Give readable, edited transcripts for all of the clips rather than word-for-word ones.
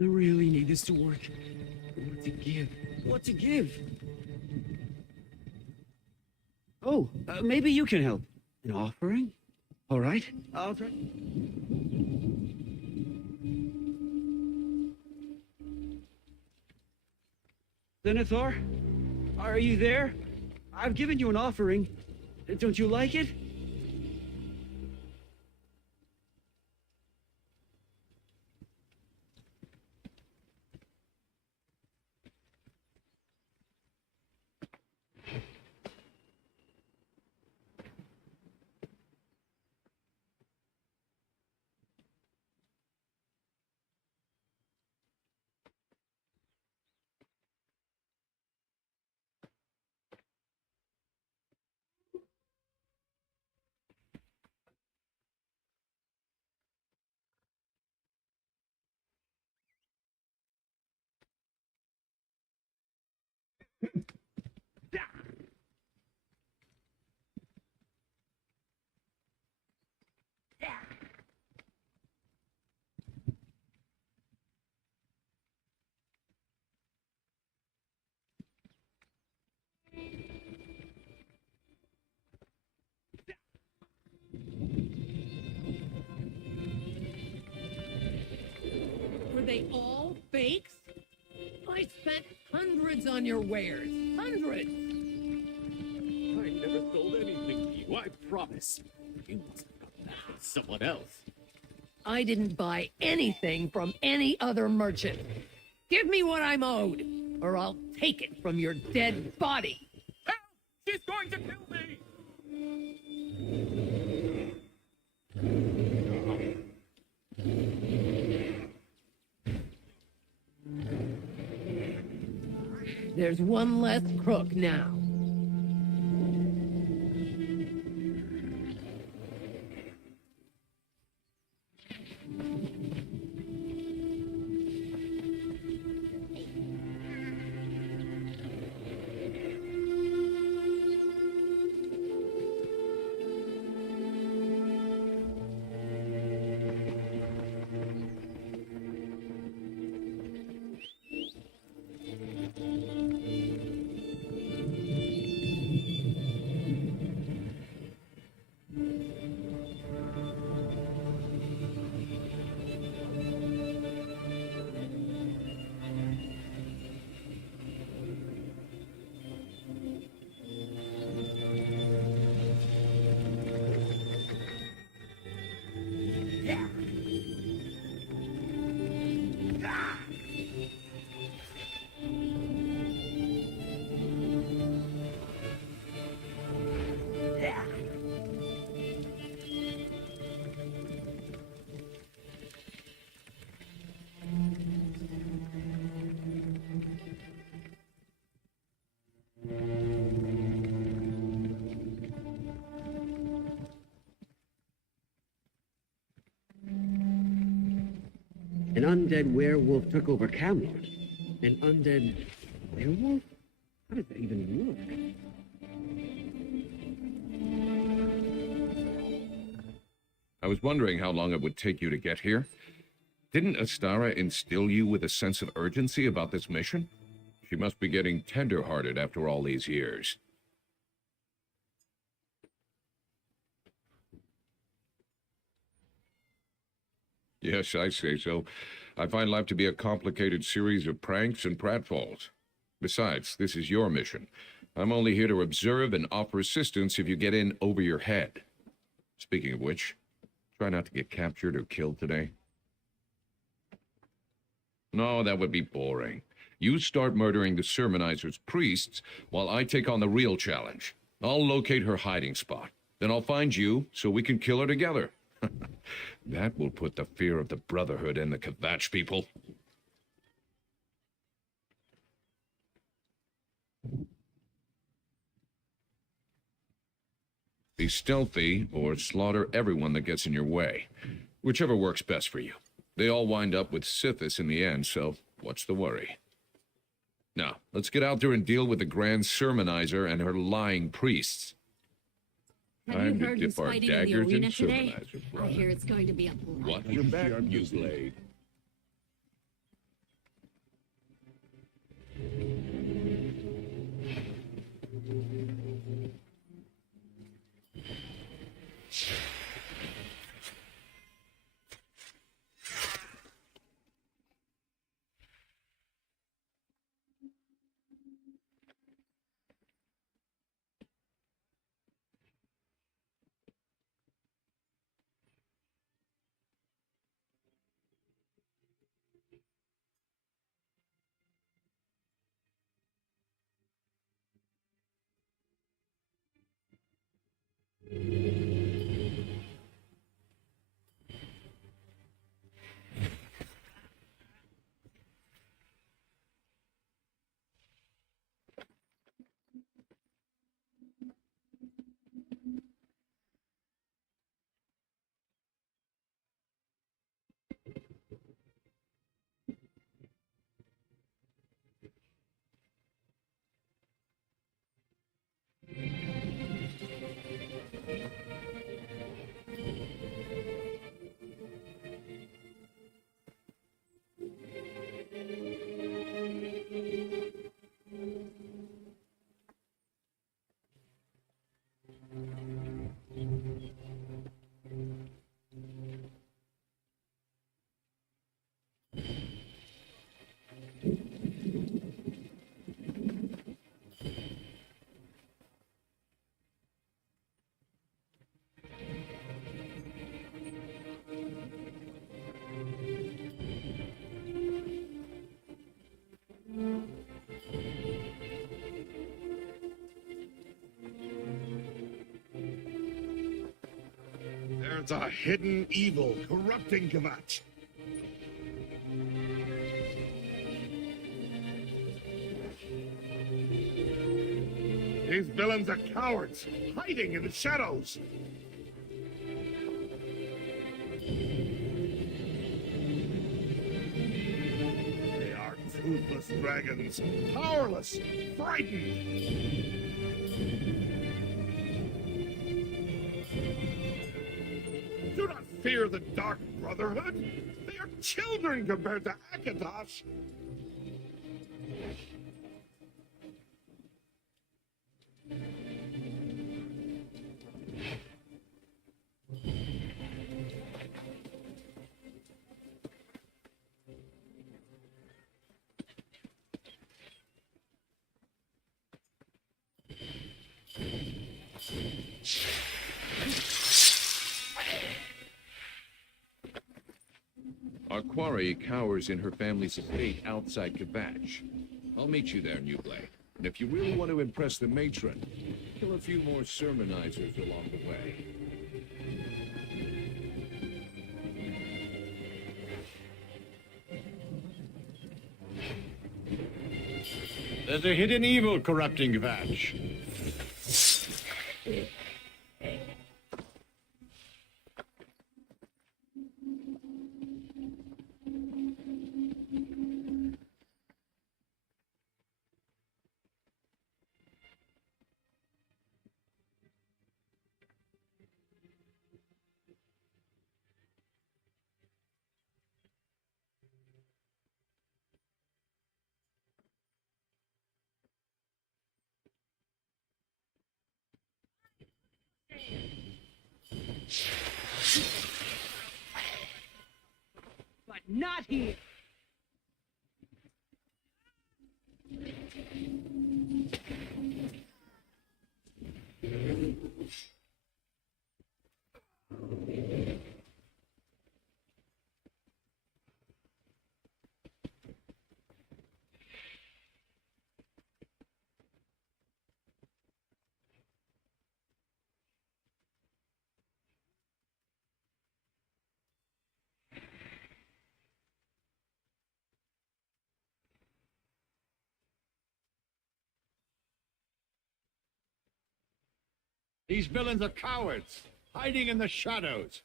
I really need this to work. What to give? What to give? Oh, maybe you can help. An offering? All right, I'll try. Denethor, are you there? I've given you an offering. Don't you like it? Were they all fakes? I spent hundreds on your wares. Hundreds! I never sold anything to you, I promise. You must have gotten that from someone else. I didn't buy anything from any other merchant. Give me what I'm owed, or I'll take it from your dead body. Help! She's going to kill me! There's one less crook now. An undead werewolf took over Camelot. An undead werewolf? How does that even work? I was wondering how long it would take you to get here. Didn't Astara instill you with a sense of urgency about this mission? She must be getting tender-hearted after all these years. Yes, I say so. I find life to be a complicated series of pranks and pratfalls. Besides, this is your mission. I'm only here to observe and offer assistance if you get in over your head. Speaking of which, try not to get captured or killed today. No, that would be boring. You start murdering the sermonizer's priests while I take on the real challenge. I'll locate her hiding spot. Then I'll find you so we can kill her together. That will put the fear of the Brotherhood in the Kvatch people. Be stealthy or slaughter everyone that gets in your way. Whichever works best for you. They all wind up with Sithis in the end, so what's the worry? Now, let's get out there and deal with the Grand Sermonizer and her lying priests. Have Time you to heard dip who's our fighting in the daggers in arena today? sermonizers, I brother. hear it's going to be a blood. Watch your back, you blade. There's a hidden evil corrupting Kvatch. These villains are cowards, hiding in the shadows. They are toothless dragons, powerless, frightened. Do not fear the Dark Brotherhood. They are children compared to Akatosh. Our quarry cowers in her family's estate outside Kvatch. I'll meet you there, Newblade. And if you really want to impress the matron, kill a few more sermonizers along the way. There's a hidden evil corrupting Kvatch. But not here. These villains are cowards, hiding in the shadows.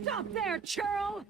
Stop there, churl!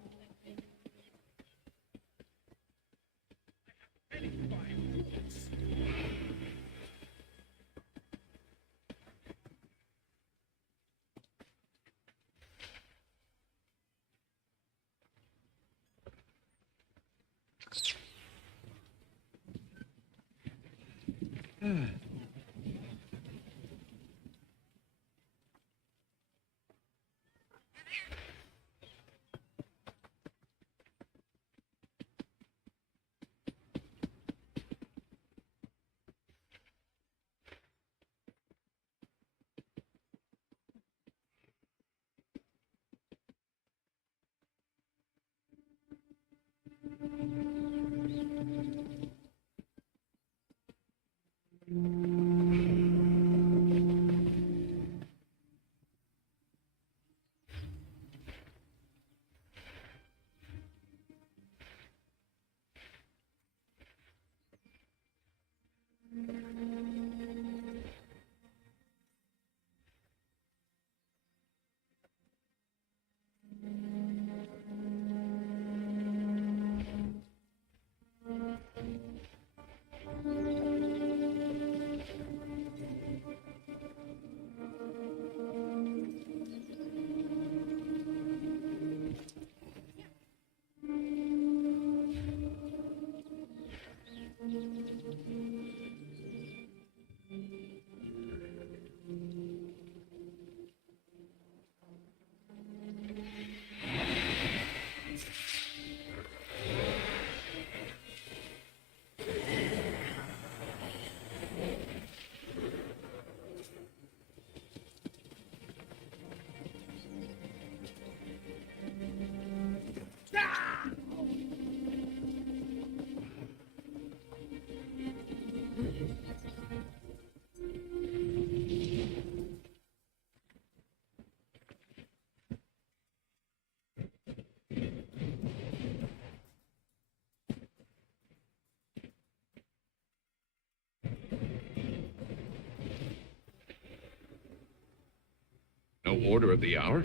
Order of the Hour?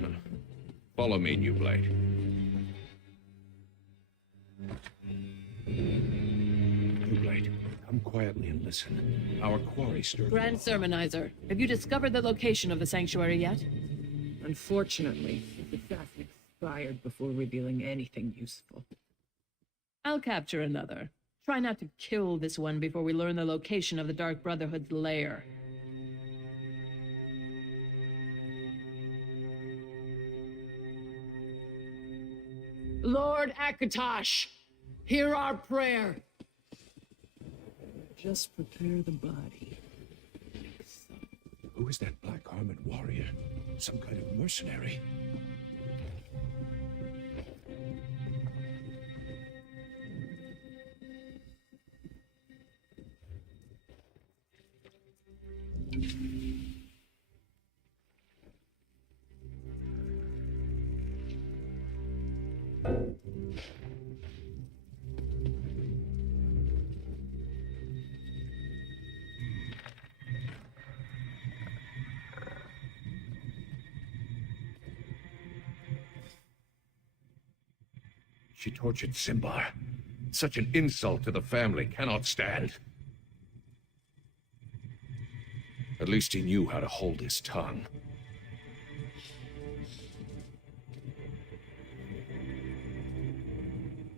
Huh. Follow me, New Blade. New Blade, come quietly and listen. Our quarry stirred. Grand Sermonizer, have you discovered the location of the sanctuary yet? Unfortunately, the assassin expired before revealing anything useful. I'll capture another. Try not to kill this one before we learn the location of the Dark Brotherhood's lair. Lord Akatosh, hear our prayer. Just prepare the body. Who is that black armored warrior? Some kind of mercenary. She tortured Simbar. Such an insult to the family cannot stand. At least he knew how to hold his tongue.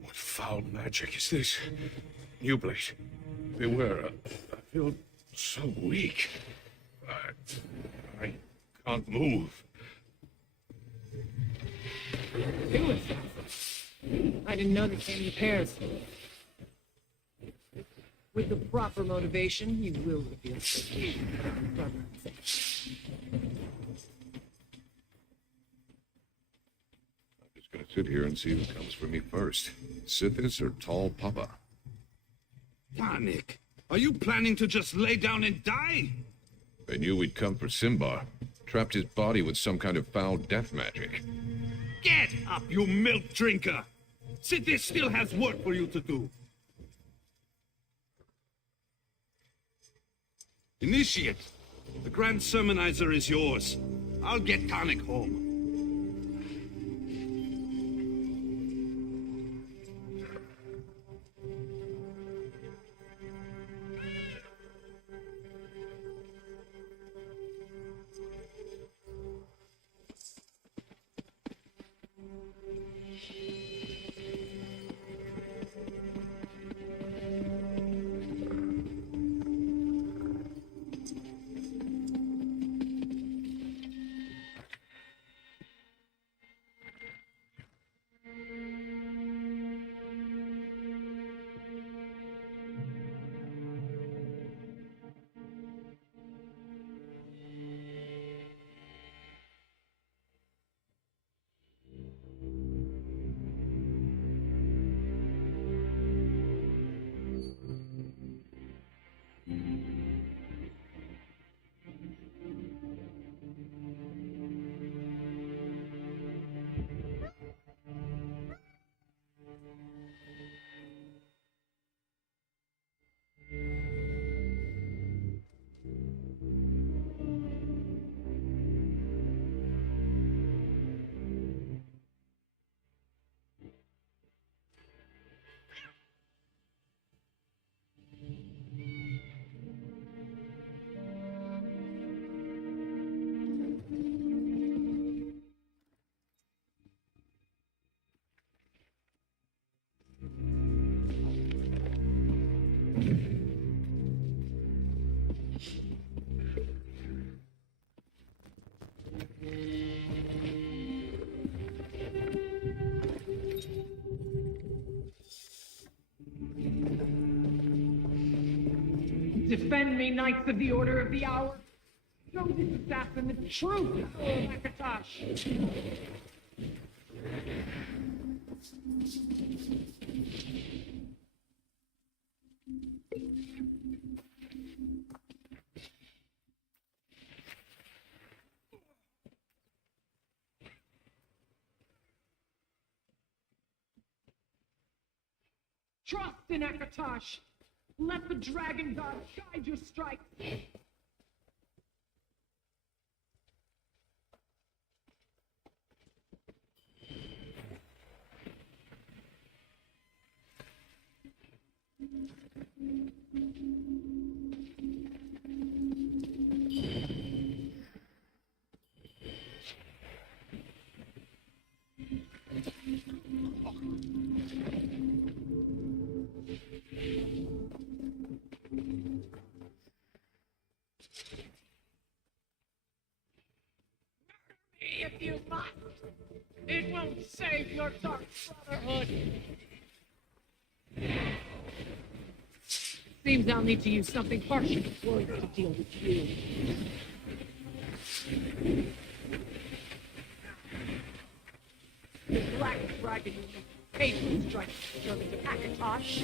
What foul magic is this? New Blade, beware. I feel so weak. I can't move. Two assassins. I didn't know they came in pairs. With the proper motivation, you will reveal the brother. I'm just gonna sit here and see who comes for me first. Sithis or Tall Papa? Panic. Are you planning to just lay down and die? They knew we'd come for Simbar. Trapped his body with some kind of foul death magic. Get up, you milk drinker! City still has work for you to do. Initiate. The Grand Sermonizer is yours. I'll get Tonic home. Defend me, Knights of the Order of the Hour. Show this assassin the truth, Lord Akatosh. Trust in Akatosh. Let the dragon god guide your strikes. If you must, it won't save your Dark Brotherhood. Seems I'll need to use something harsher before I to deal with you. The Black Dragon Paper Strike serving to Akatosh.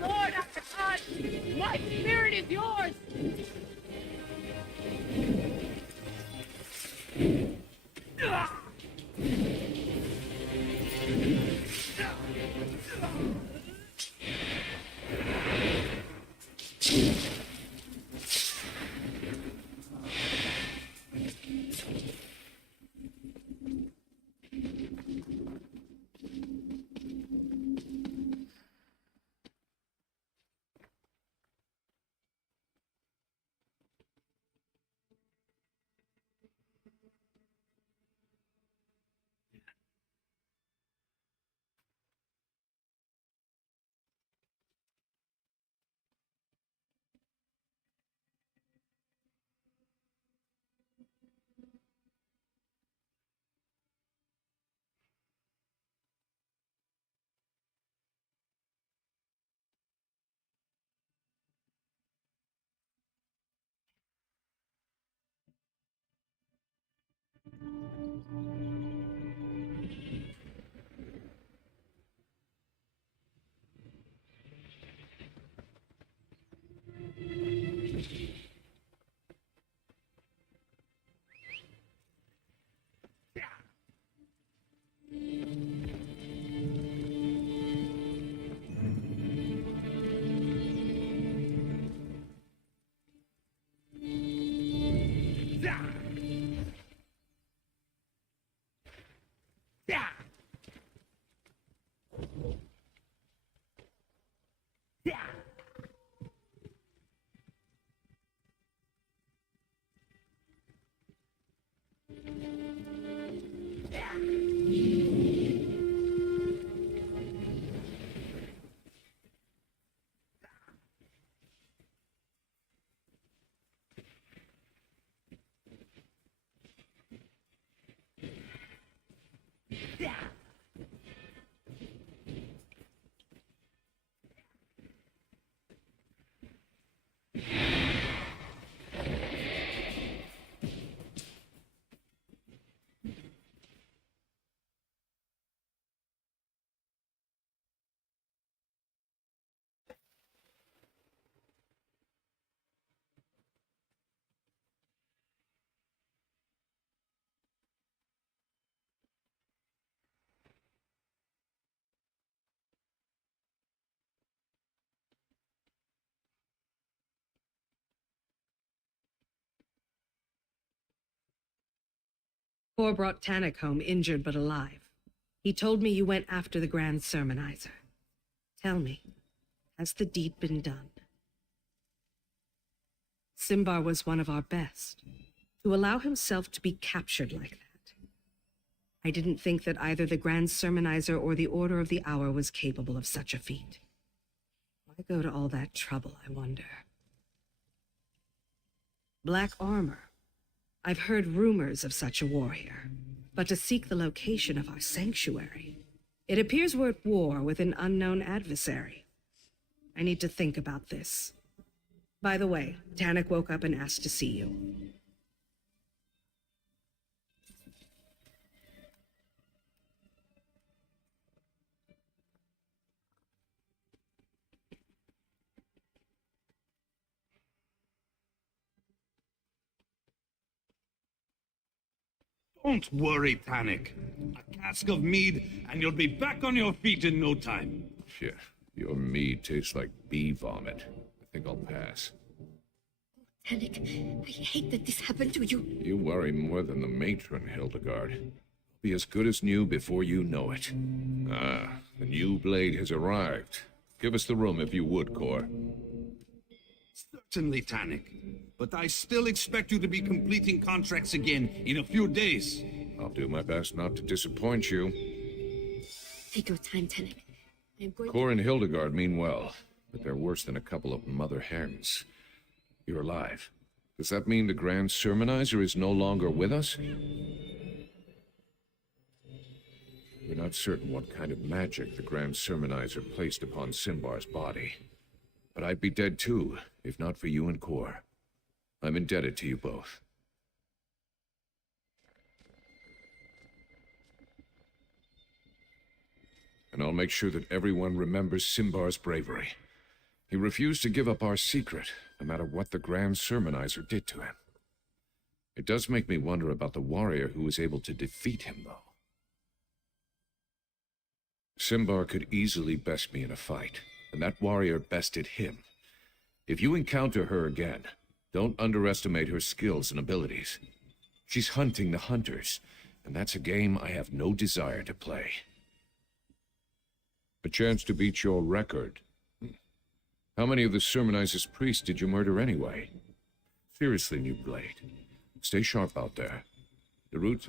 Lord Akatosh, my spirit is yours! Thor brought Tannic home injured but alive. He told me you went after the Grand Sermonizer. Tell me, has the deed been done? Simbar was one of our best. To allow himself to be captured like that. I didn't think that either the Grand Sermonizer or the Order of the Hour was capable of such a feat. Why go to all that trouble, I wonder? Black armor. I've heard rumors of such a warrior, but to seek the location of our sanctuary. It appears we're at war with an unknown adversary. I need to think about this. By the way, Tannic woke up and asked to see you. Don't worry, Tannic. A cask of mead, and you'll be back on your feet in no time. Shit, your mead tastes like bee vomit. I think I'll pass. Tannic, I hate that this happened to you. You worry more than the matron, Hildegard. Be as good as new before you know it. Ah, the new blade has arrived. Give us the room if you would, Cor. Certainly, Tannic. But I still expect you to be completing contracts again in a few days. I'll do my best not to disappoint you. Take your time, Tenek. I am going Cor and Hildegard mean well, but they're worse than a couple of mother hens. You're alive. Does that mean the Grand Sermonizer is no longer with us? We're not certain what kind of magic the Grand Sermonizer placed upon Simbar's body. But I'd be dead too, if not for you and Cor. I'm indebted to you both. And I'll make sure that everyone remembers Simbar's bravery. He refused to give up our secret, no matter what the Grand Sermonizer did to him. It does make me wonder about the warrior who was able to defeat him, though. Simbar could easily best me in a fight, and that warrior bested him. If you encounter her again, don't underestimate her skills and abilities. She's hunting the hunters, and that's a game I have no desire to play. A chance to beat your record. How many of the Sermonizer's priests did you murder anyway? Seriously, New Blade. Stay sharp out there. The roots...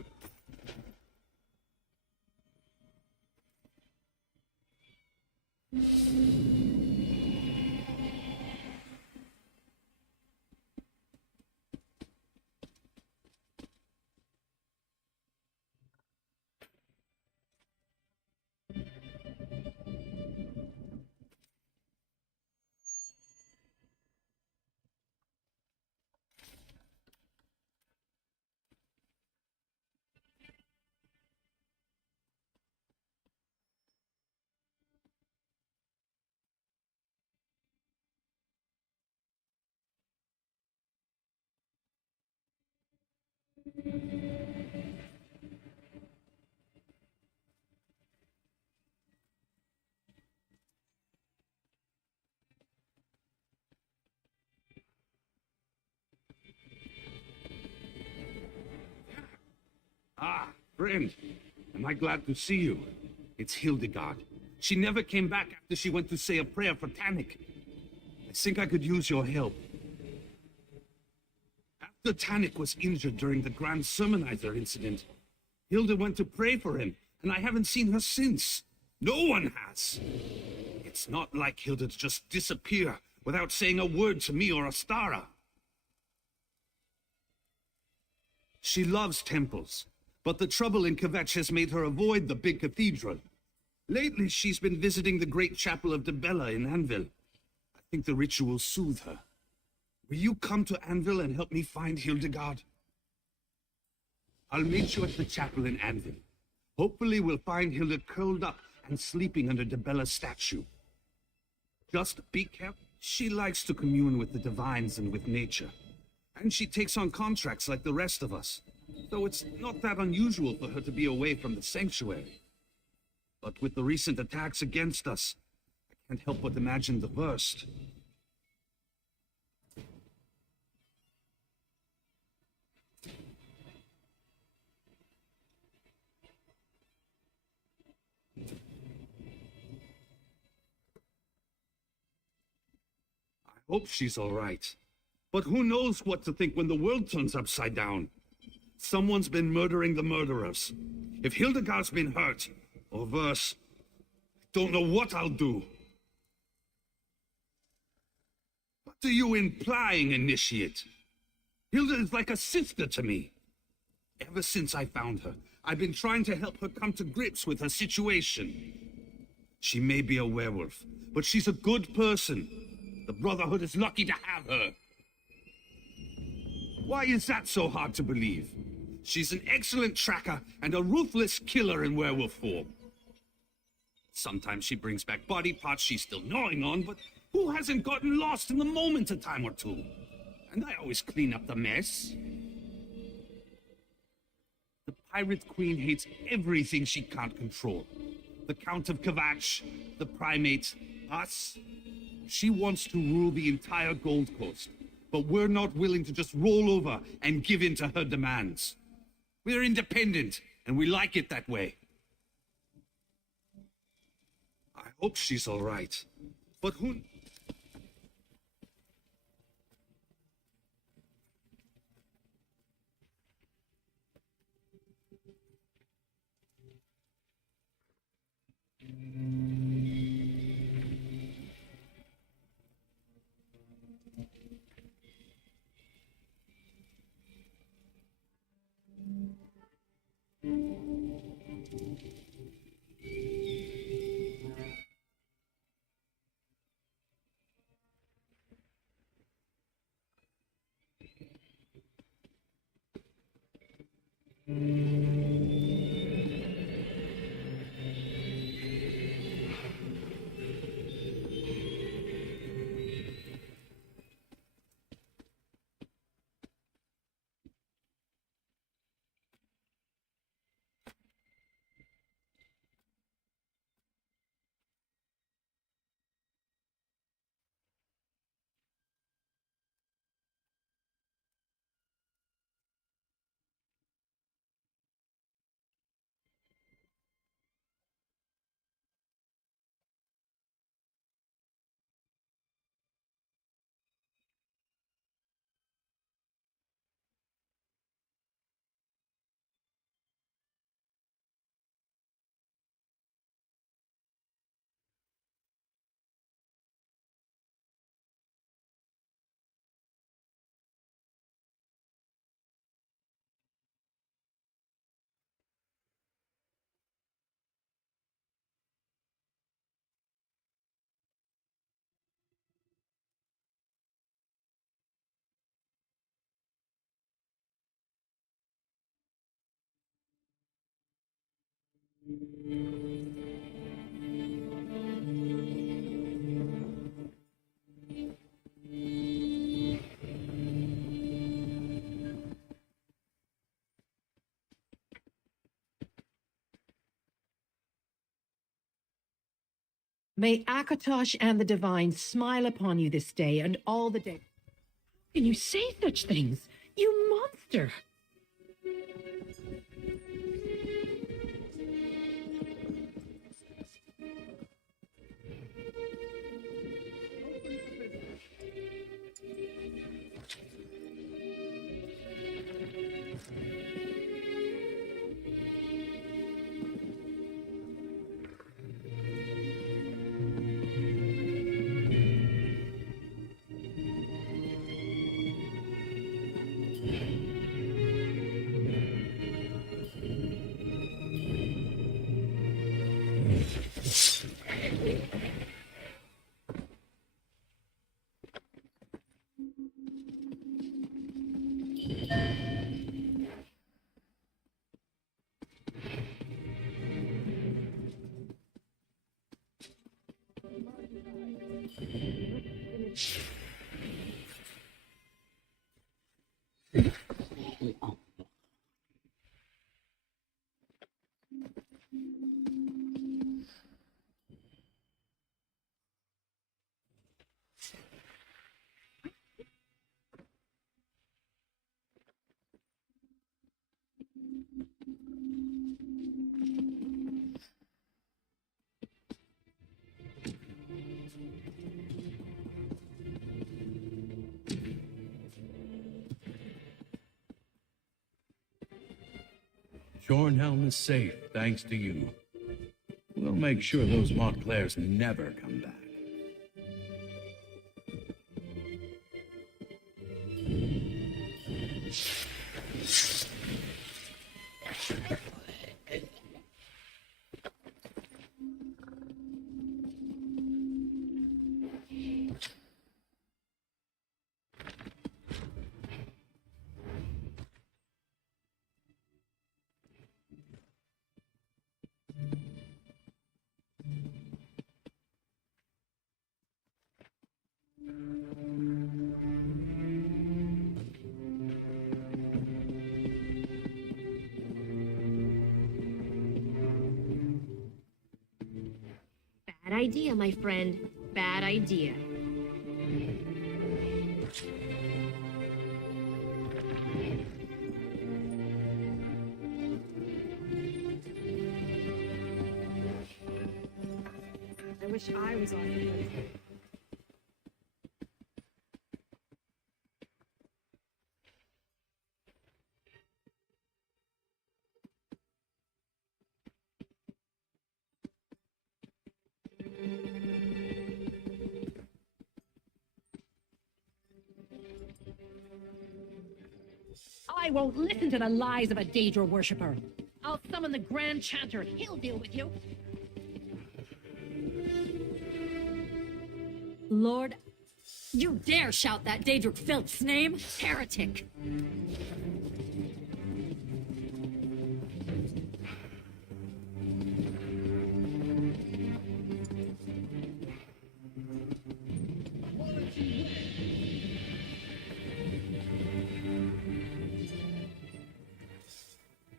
Ah, friend. Am I glad to see you? It's Hildegard. She never came back after she went to say a prayer for Tanik. I think I could use your help. After Tanik was injured during the Grand Sermonizer incident, Hilda went to pray for him, and I haven't seen her since. No one has. It's not like Hilda to just disappear without saying a word to me or Astara. She loves temples, but the trouble in Kvetch has made her avoid the big cathedral. Lately, she's been visiting the great chapel of Debella in Anvil. I think the ritual soothe her. Will you come to Anvil and help me find Hildegard? I'll meet you at the chapel in Anvil. Hopefully we'll find Hilda curled up and sleeping under Debella's statue. Just be careful. She likes to commune with the divines and with nature. And she takes on contracts like the rest of us. So it's not that unusual for her to be away from the sanctuary. But with the recent attacks against us, I can't help but imagine the worst. I hope she's all right. But who knows what to think when the world turns upside down? Someone's been murdering the murderers. If Hildegard's been hurt, or worse, I don't know what I'll do. What are you implying, Initiate? Hilda is like a sister to me. Ever since I found her, I've been trying to help her come to grips with her situation. She may be a werewolf, but she's a good person. The Brotherhood is lucky to have her. Why is that so hard to believe? She's an excellent tracker and a ruthless killer in werewolf form. Sometimes she brings back body parts she's still gnawing on, but who hasn't gotten lost in the moment a time or two? And I always clean up the mess. The Pirate Queen hates everything she can't control. The Count of Kvetch, the Primates, us. She wants to rule the entire Gold Coast, but we're not willing to just roll over and give in to her demands. We're independent, and we like it that way. I hope she's all right, but who... May Akatosh and the Divine smile upon you this day and all the day. How can you say such things? You monster! Shornhelm is safe, thanks to you. We'll make sure those Montclairs never come back. Bad idea, my friend. Bad idea. I wish I was on the list. I won't listen to the lies of a Daedra worshipper. I'll summon the Grand Chanter. He'll deal with you. Lord, you dare shout that Daedric filth's name? Heretic!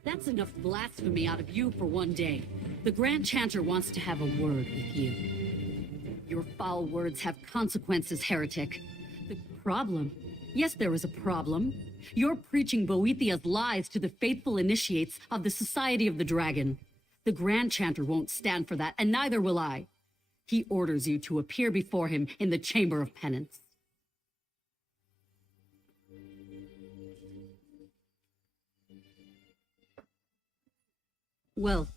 That's enough blasphemy out of you for one day. The Grand Chanter wants to have a word with you. Your foul words have consequences, heretic. The problem? Yes, there is a problem. You're preaching Boethiah's lies to the faithful initiates of the Society of the Dragon. The Grand Chanter won't stand for that, and neither will I. He orders you to appear before him in the Chamber of Penance. Well,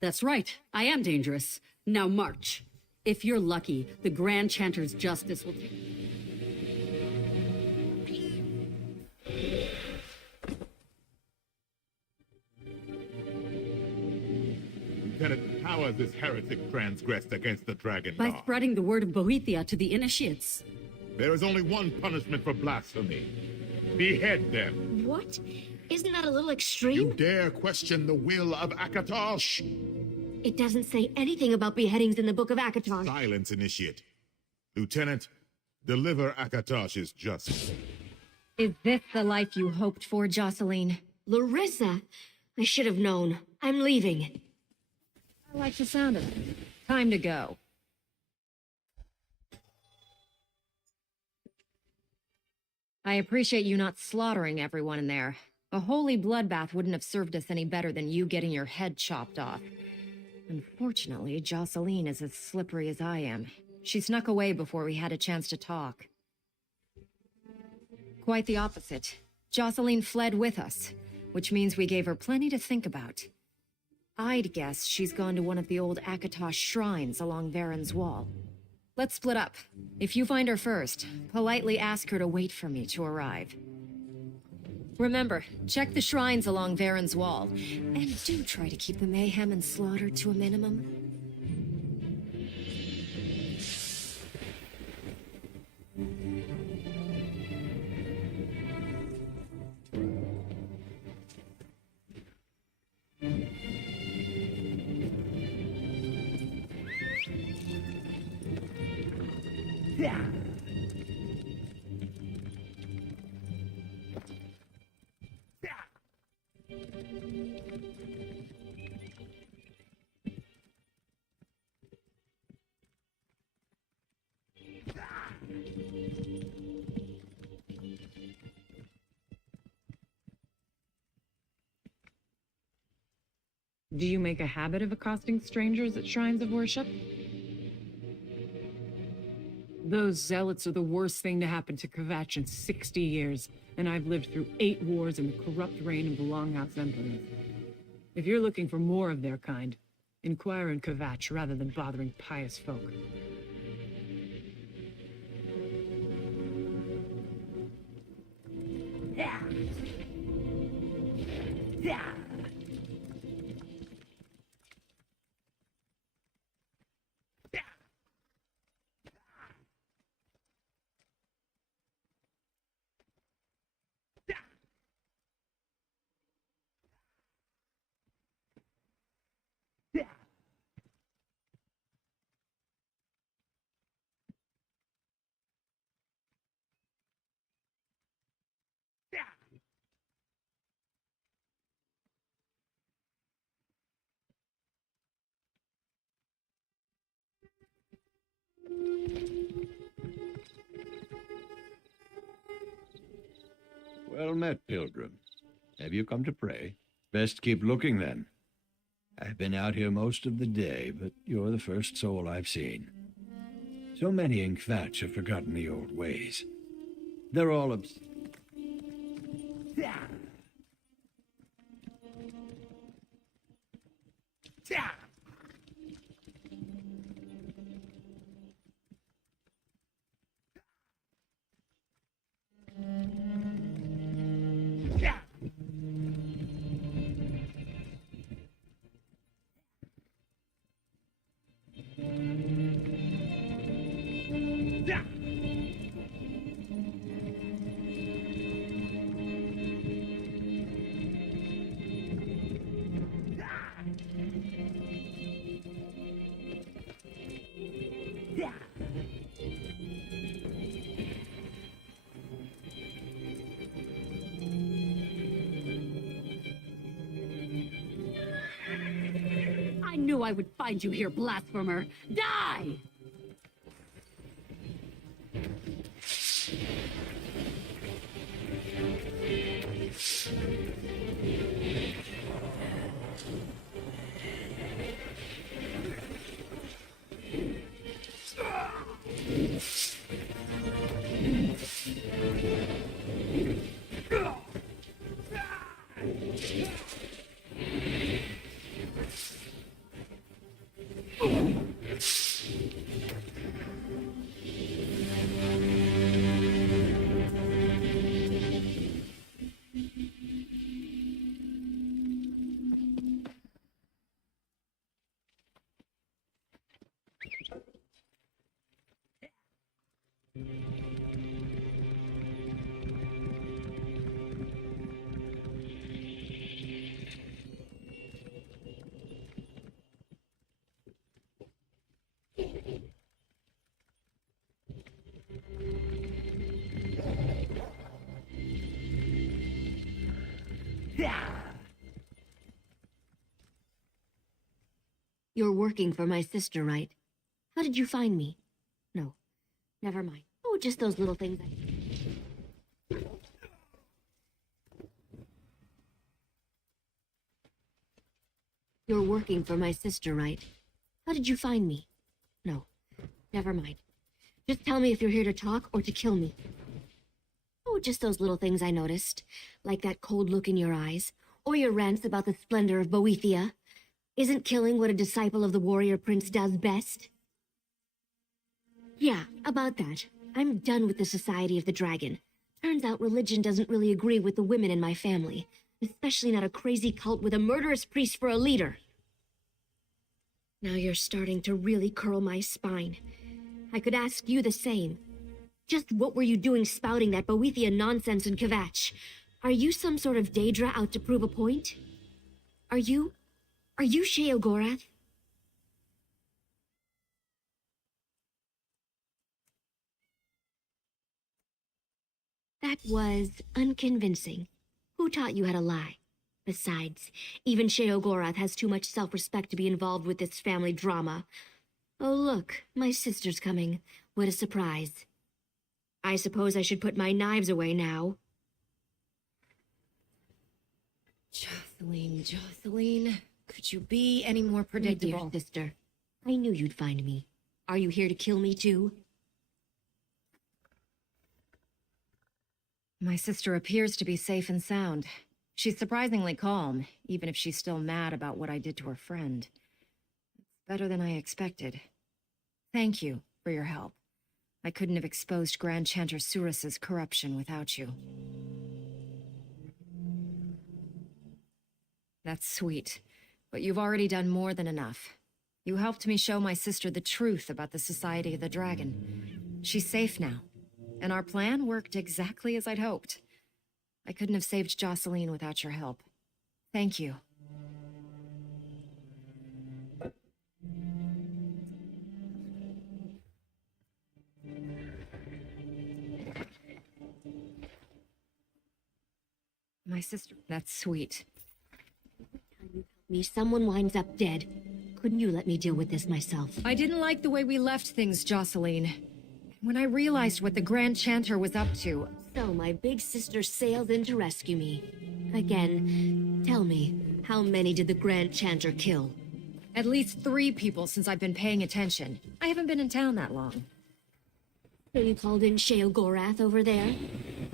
that's right. I am dangerous. Now march. If you're lucky, the Grand Chanter's justice will take... Lieutenant, how has this heretic transgressed against the Dragon By God? spreading the word of Boethia to the initiates. There is only one punishment for blasphemy. Behead them. What? Isn't that a little extreme? You dare question the will of Akatosh? It doesn't say anything about beheadings in the Book of Akatosh. Silence, Initiate. Lieutenant, deliver Akatosh's justice. Is this the life you hoped for, Jocelyn? Larissa! I should have known. I'm leaving. I like the sound of it. Time to go. I appreciate you not slaughtering everyone in there. A holy bloodbath wouldn't have served us any better than you getting your head chopped off. Unfortunately, Jocelyn is as slippery as I am. She snuck away before we had a chance to talk. Quite the opposite. Jocelyn fled with us, which means we gave her plenty to think about. I'd guess she's gone to one of the old Akatosh shrines along Varen's wall. Let's split up. If you find her first, politely ask her to wait for me to arrive. Remember, check the shrines along Varen's wall, and do try to keep the mayhem and slaughter to a minimum. Do you make a habit of accosting strangers at shrines of worship? Those zealots are the worst thing to happen to Kvatch in 60 years, and I've lived through 8 wars and the corrupt reign of the Longhouse Emperors. If you're looking for more of their kind, inquire in Kvatch rather than bothering pious folk. Well met, pilgrim. Have you come to pray? Best keep looking, then. I've been out here most of the day, but you're the first soul I've seen. So many in Kvatch have forgotten the old ways. They're all I knew I would find you here, blasphemer! Die! You're working for my sister, right? How did you find me? No, never mind. Oh, just those little things. You're working for my sister, right? How did you find me? No, never mind. Just tell me if you're here to talk or to kill me. Oh, just those little things I noticed, like that cold look in your eyes, or your rants about the splendor of Boethia. Isn't killing what a disciple of the warrior prince does best? Yeah, about that. I'm done with the Society of the Dragon. Turns out religion doesn't really agree with the women in my family, especially not a crazy cult with a murderous priest for a leader. Now you're starting to really curl my spine. I could ask you the same. Just what were you doing spouting that Boethia nonsense in Kvatch? Are you some sort of Daedra out to prove a point? Are you Sheogorath? That was unconvincing. Who taught you how to lie? Besides, even Sheogorath has too much self-respect to be involved with this family drama. Oh look, my sister's coming. What a surprise. I suppose I should put my knives away now. Jocelyn, could you be any more predictable? My dear sister, I knew you'd find me. Are you here to kill me too? My sister appears to be safe and sound. She's surprisingly calm, even if she's still mad about what I did to her friend. It's better than I expected. Thank you for your help. I couldn't have exposed Grand Chanter Surus's corruption without you. That's sweet, but you've already done more than enough. You helped me show my sister the truth about the Society of the Dragon. She's safe now, and our plan worked exactly as I'd hoped. I couldn't have saved Jocelyn without your help. Thank you. My sister, that's sweet. Me, someone winds up dead. Couldn't you let me deal with this myself? I didn't like the way we left things, Jocelyn. When I realized what the Grand Chanter was up to... So my big sister sailed in to rescue me. Again, tell me, how many did the Grand Chanter kill? At least 3 people since I've been paying attention. I haven't been in town that long. So you called in Sheogorath over there?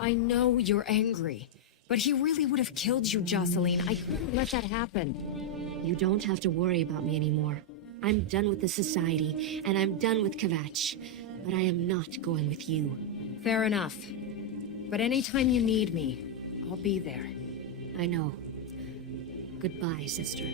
I know you're angry, but he really would have killed you, Jocelyn. I couldn't let that happen. You don't have to worry about me anymore. I'm done with the Society, and I'm done with Kvatch. But I am not going with you. Fair enough. But anytime you need me, I'll be there. I know. Goodbye, sister.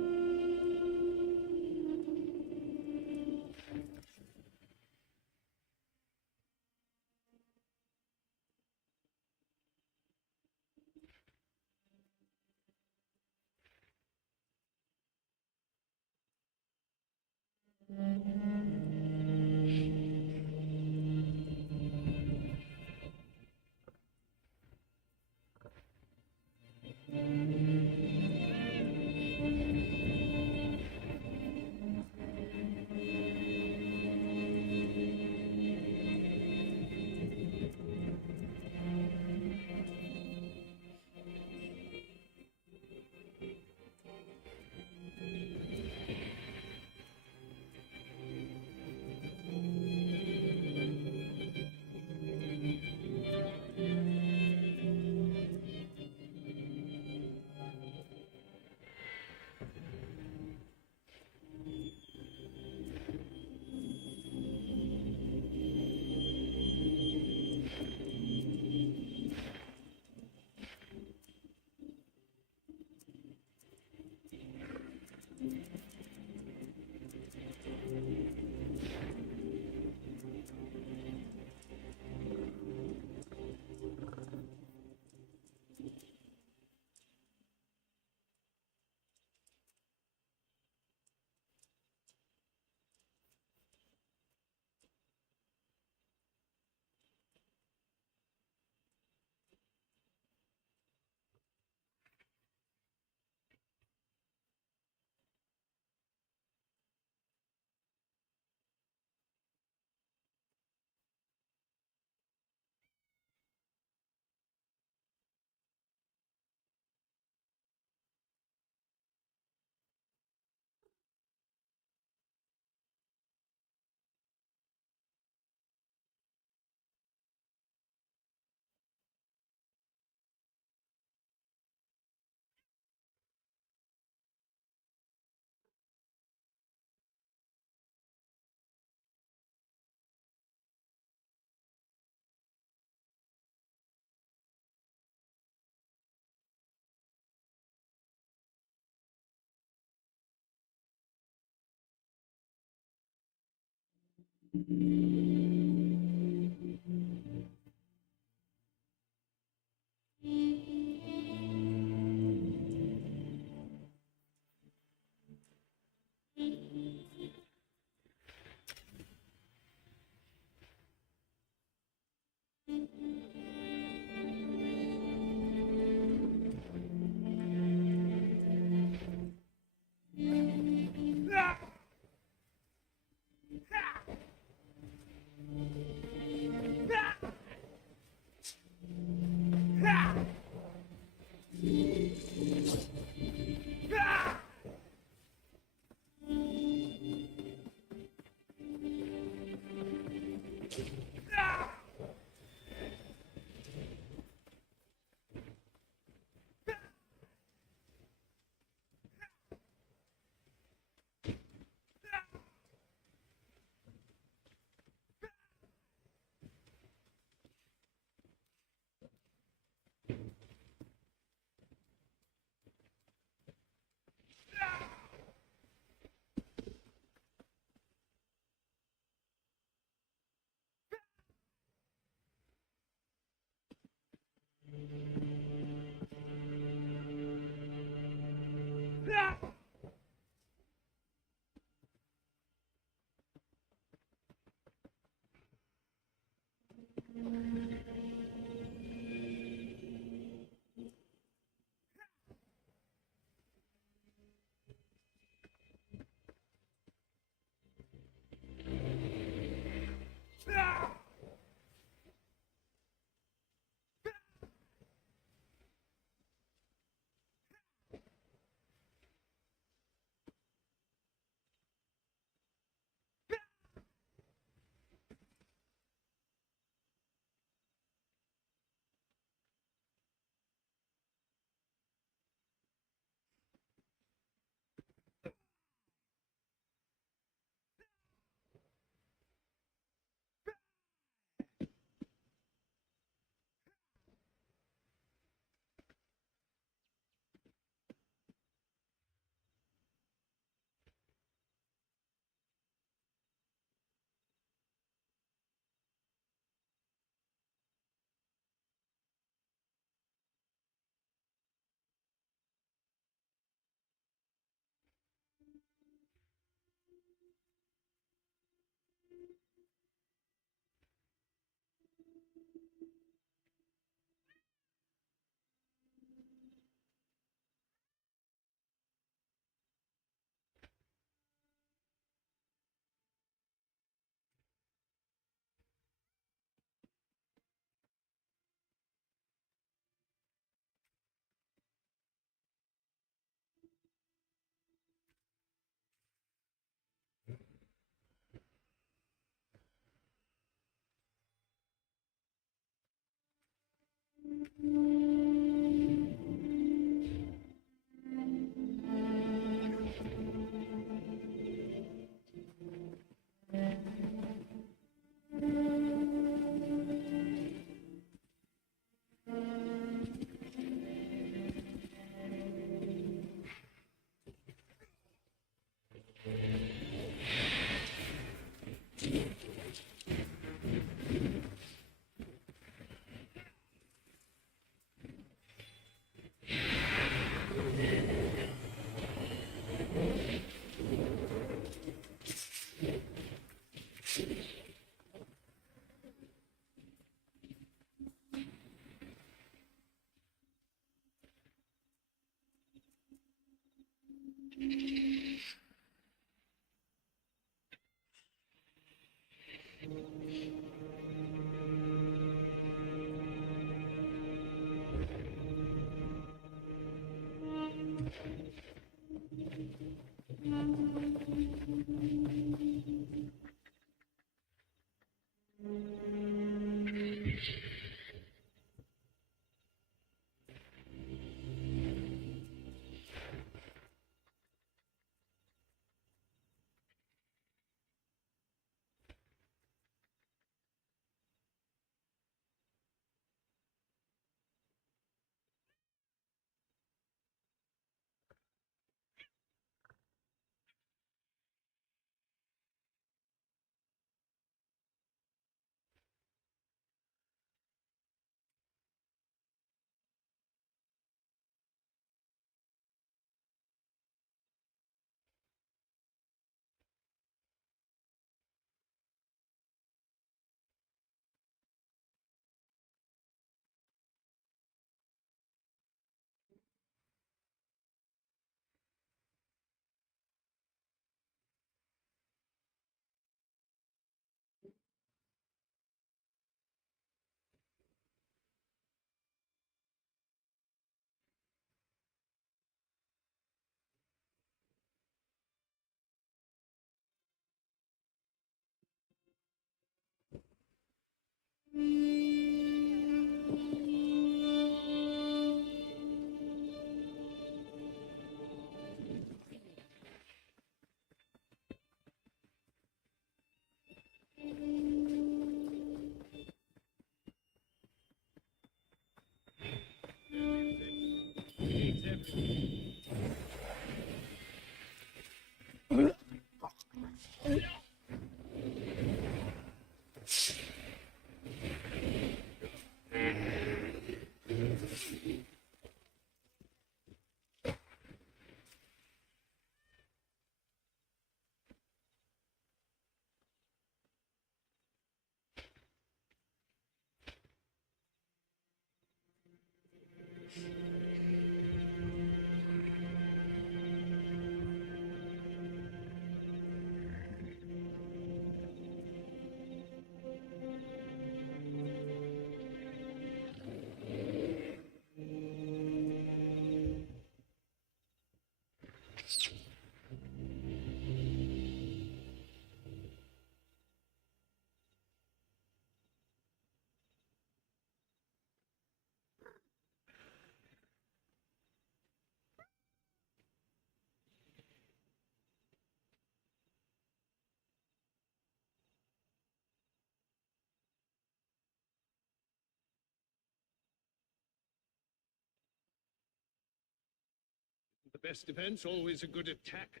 The best defense, always a good attack.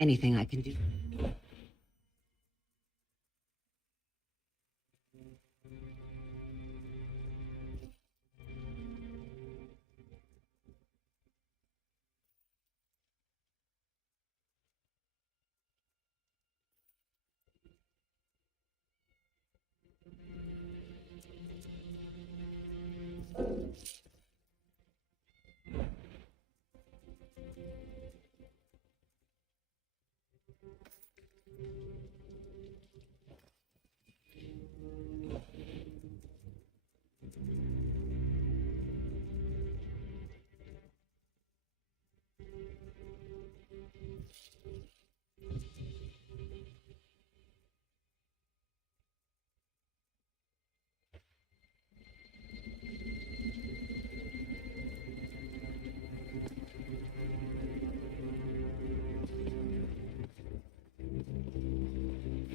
Anything I can do?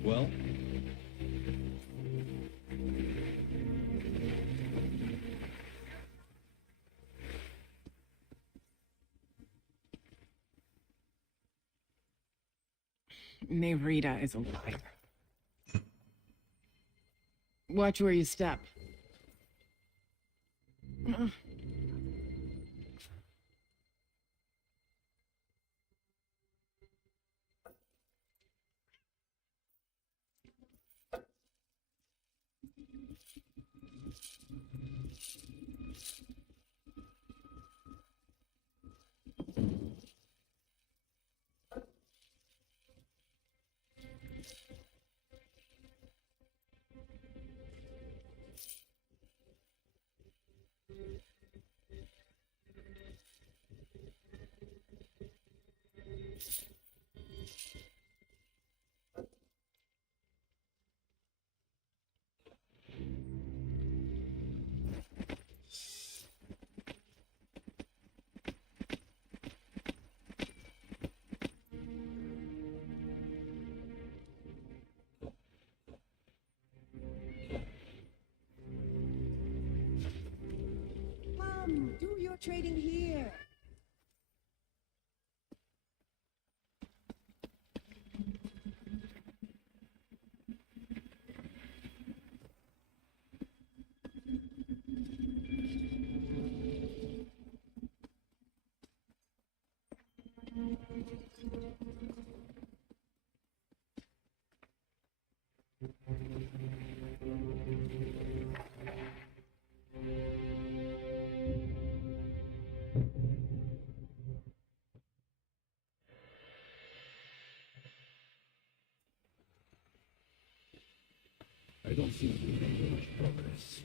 Well? Mayrita is a liar. Watch where you step. Do your trading here. I don't seem to be making much progress.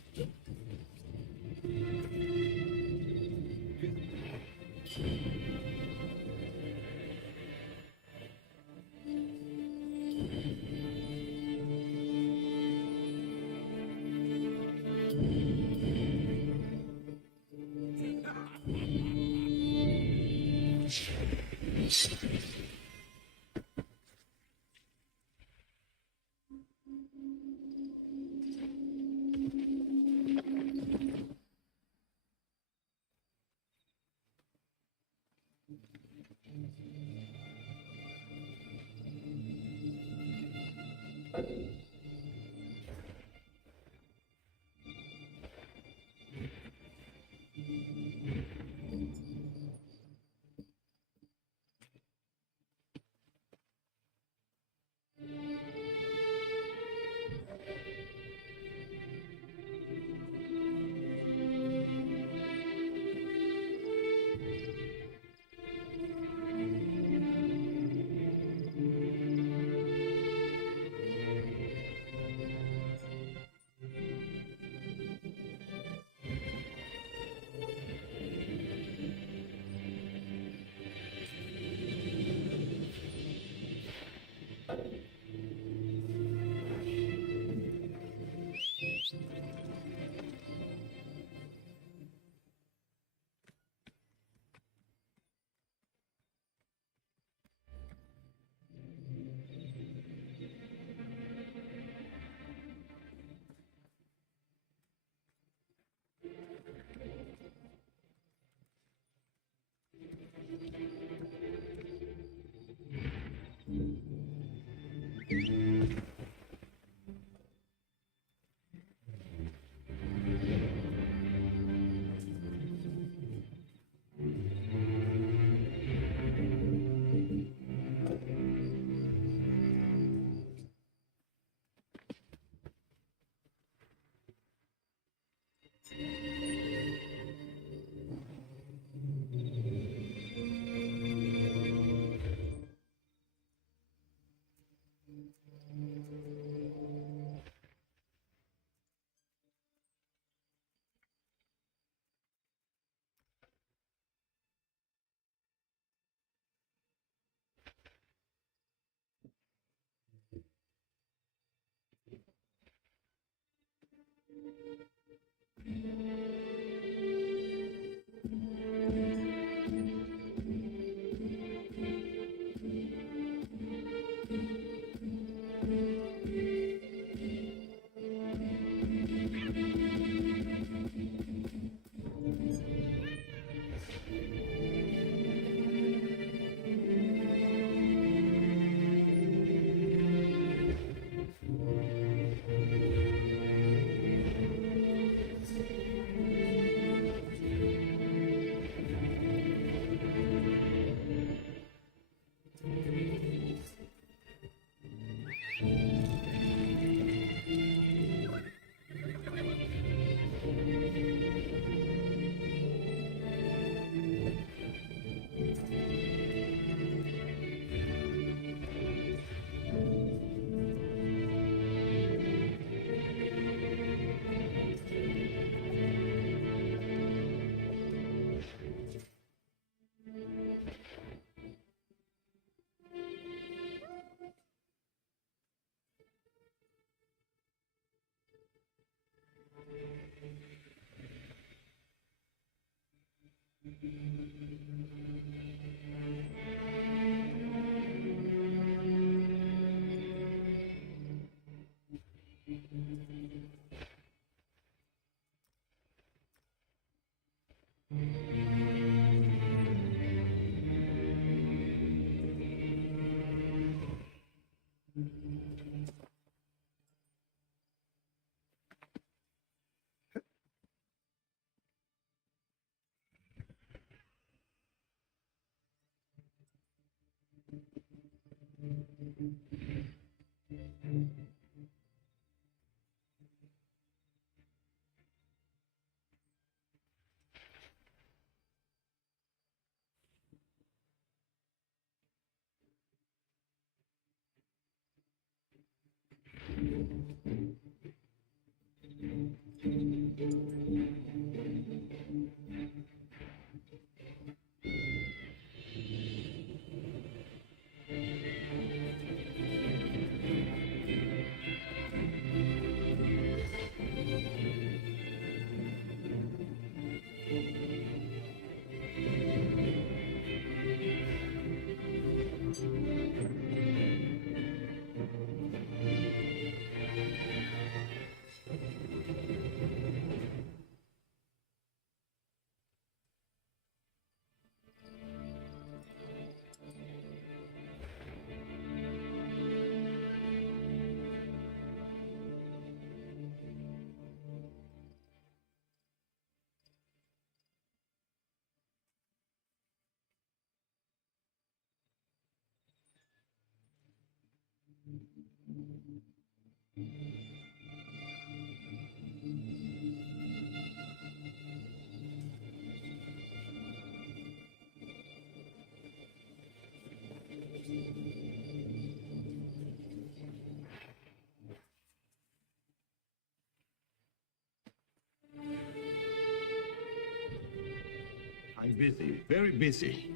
I'm busy, very busy.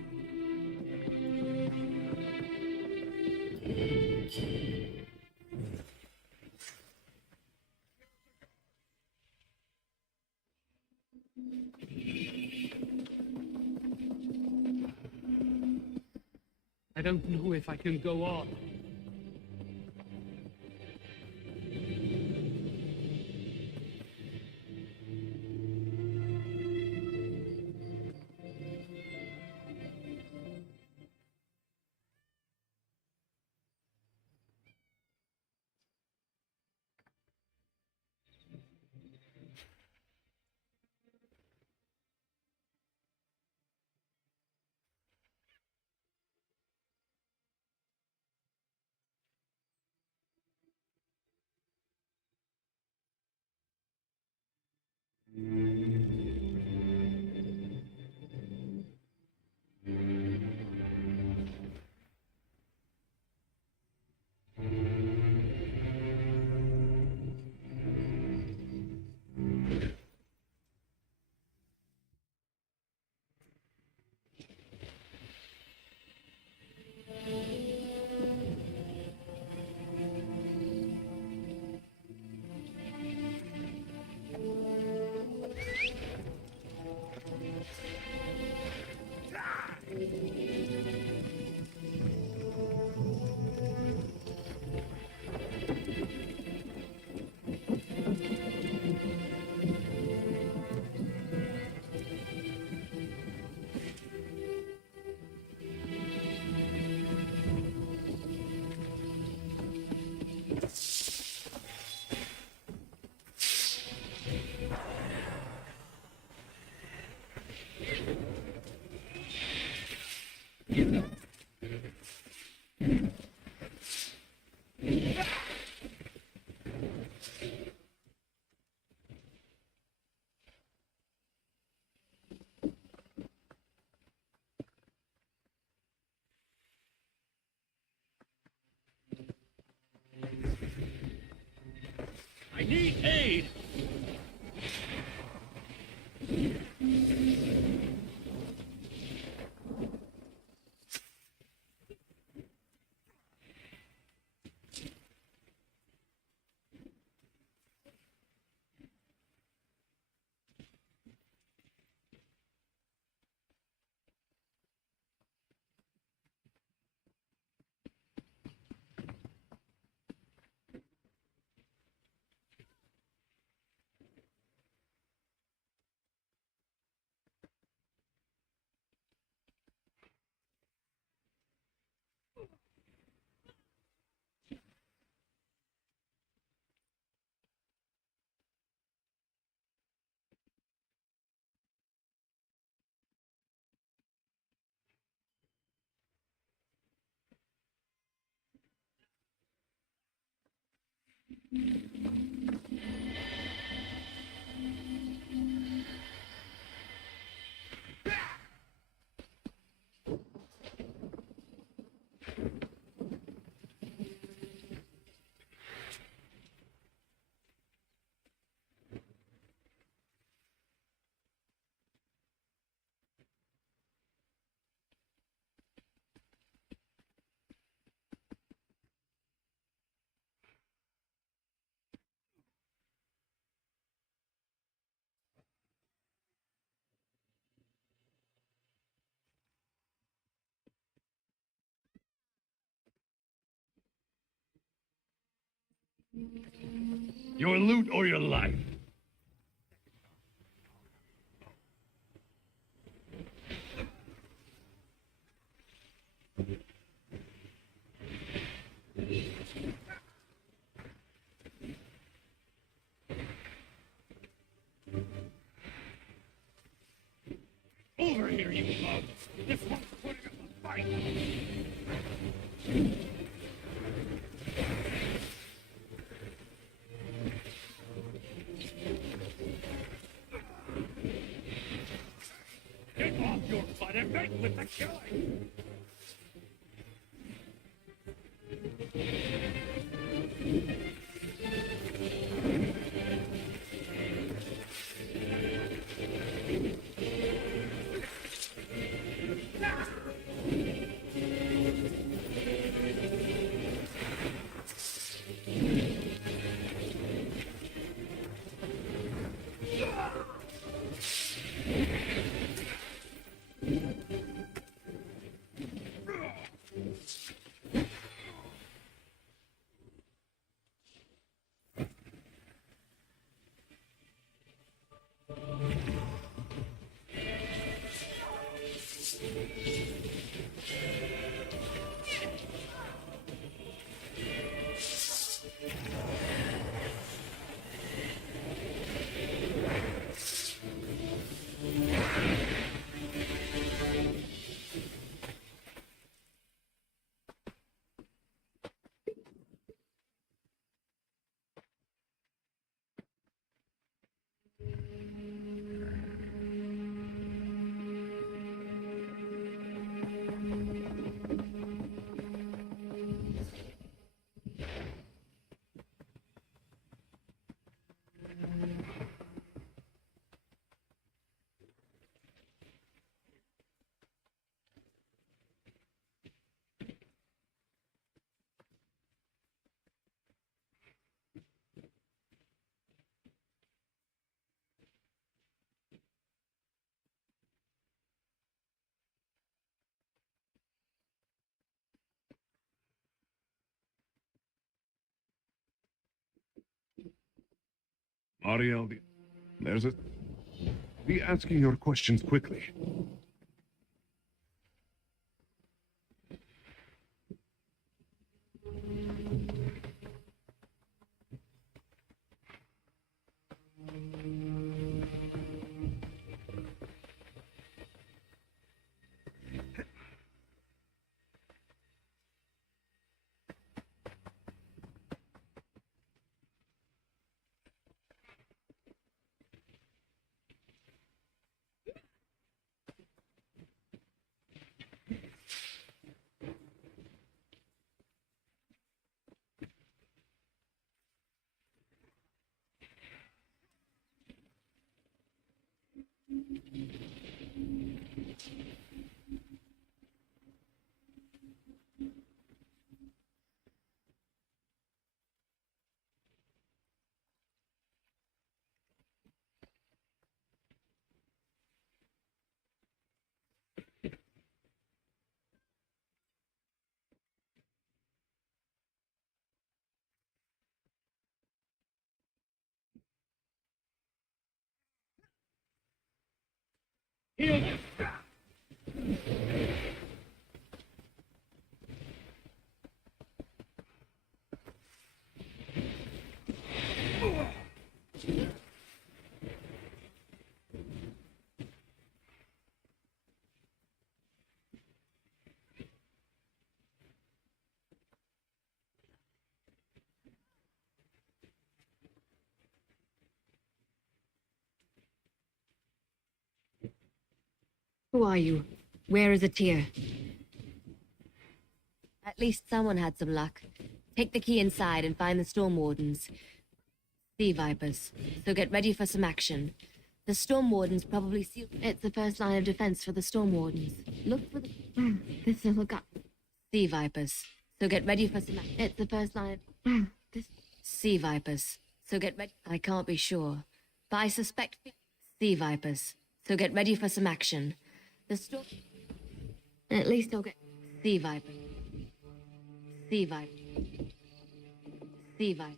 I don't know if I can go on. I need aid! Your loot or your life? Over here, you bug! This one's putting up a fight! Get off your butt and make with the killing! Ariel, there's a... Be asking your questions quickly. Who are you? Where is a tear? At least someone had some luck. Take the key inside and find the Storm Wardens. Sea Vipers. So get ready for some action. The Storm Wardens probably seal... It's the first line of defense for the Storm Wardens. Look for the... This little guy... Sea Vipers. So get ready for some... It's the first line... This... Sea Vipers. So get ready... I can't be sure. But I suspect... Sea Vipers. So get ready for some action. The Storm... At least I'll get... Sea Viper. Sea Viper. Sea Viper.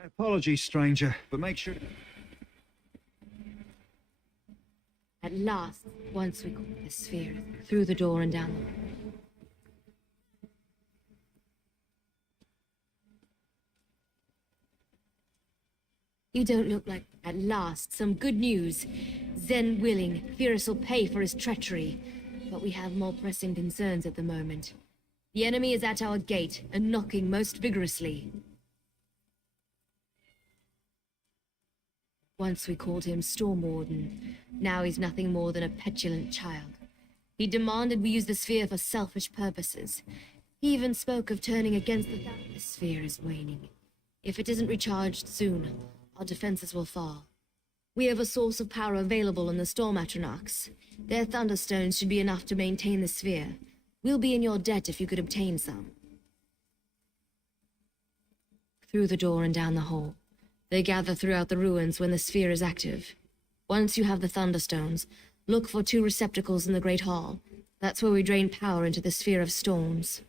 My apologies, stranger, but make sure... At last, once we got the sphere, through the door and down the hall. You don't look like... At last, some good news. Zen willing, Fierce will pay for his treachery. But we have more pressing concerns at the moment. The enemy is at our gate, and knocking most vigorously. Once we called him Storm Warden. Now he's nothing more than a petulant child. He demanded we use the sphere for selfish purposes. He even spoke of turning against the... The sphere is waning. If it isn't recharged soon, our defenses will fall. We have a source of power available in the Storm Atronachs. Their thunderstones should be enough to maintain the sphere. We'll be in your debt if you could obtain some. Through the door and down the hall. They gather throughout the ruins when the sphere is active. Once you have the thunderstones, look for 2 receptacles in the Great Hall. That's where we drain power into the Sphere of Storms.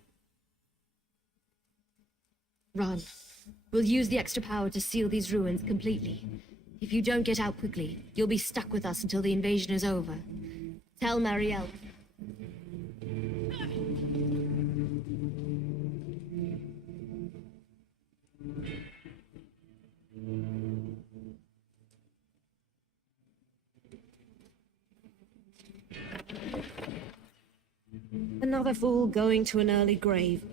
Run. We'll use the extra power to seal these ruins completely. If you don't get out quickly, you'll be stuck with us until the invasion is over. Tell Tamriel. Another fool going to an early grave.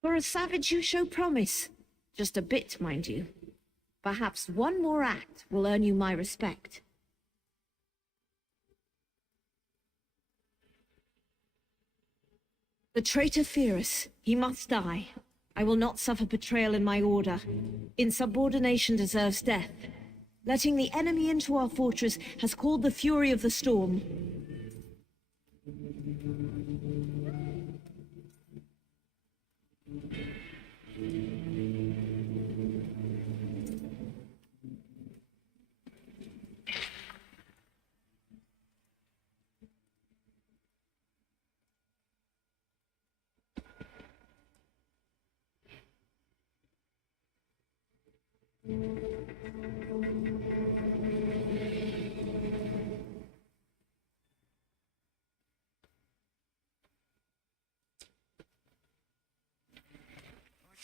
For a savage, you show promise. Just a bit, mind you. Perhaps one more act will earn you my respect. The traitor Fierce, he must die. I will not suffer betrayal in my order. Insubordination deserves death. Letting the enemy into our fortress has called the fury of the storm.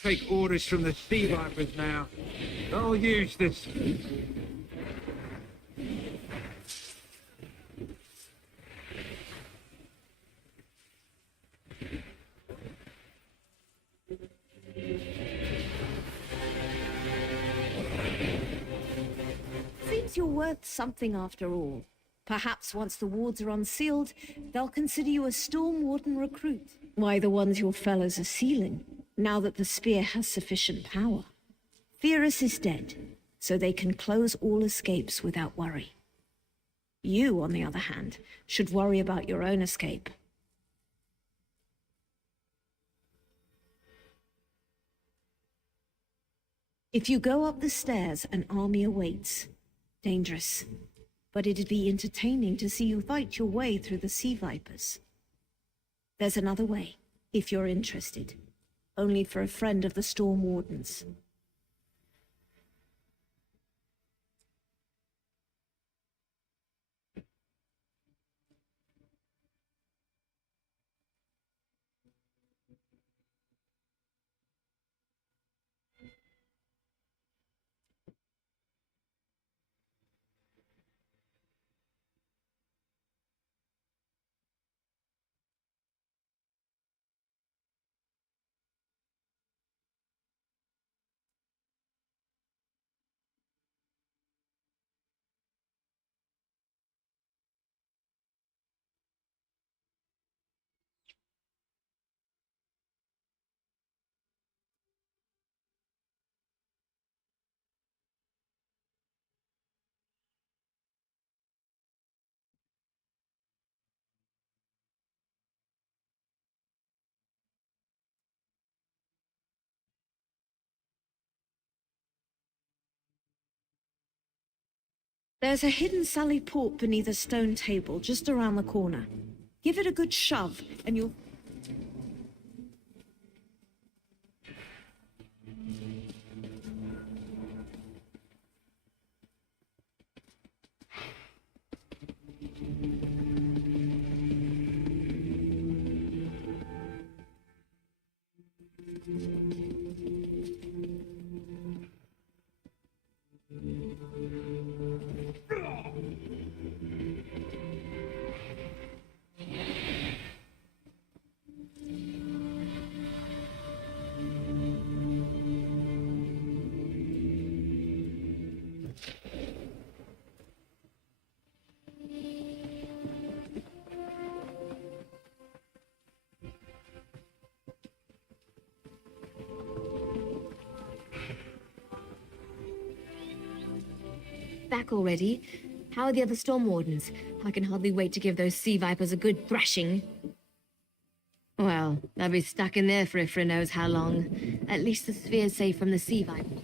Take orders from the sea vipers now. I'll use this. worth something after all. Perhaps once the wards are unsealed, they'll consider you a Storm Warden recruit. Why, the ones your fellows are sealing, now that the spear has sufficient power. Pyrrhus is dead, so they can close all escapes without worry. You, on the other hand, should worry about your own escape. If you go up the stairs, an army awaits. Dangerous. But it'd be entertaining to see you fight your way through the sea vipers. There's another way, if you're interested. Only for a friend of the Storm Wardens. There's a hidden sally port beneath a stone table just around the corner. Give it a good shove, and you'll... Back already? How are the other Storm Wardens? I can hardly wait to give those sea vipers a good thrashing. Well, they'll be stuck in there for Ifra knows how long. At least the sphere's safe from the sea viper.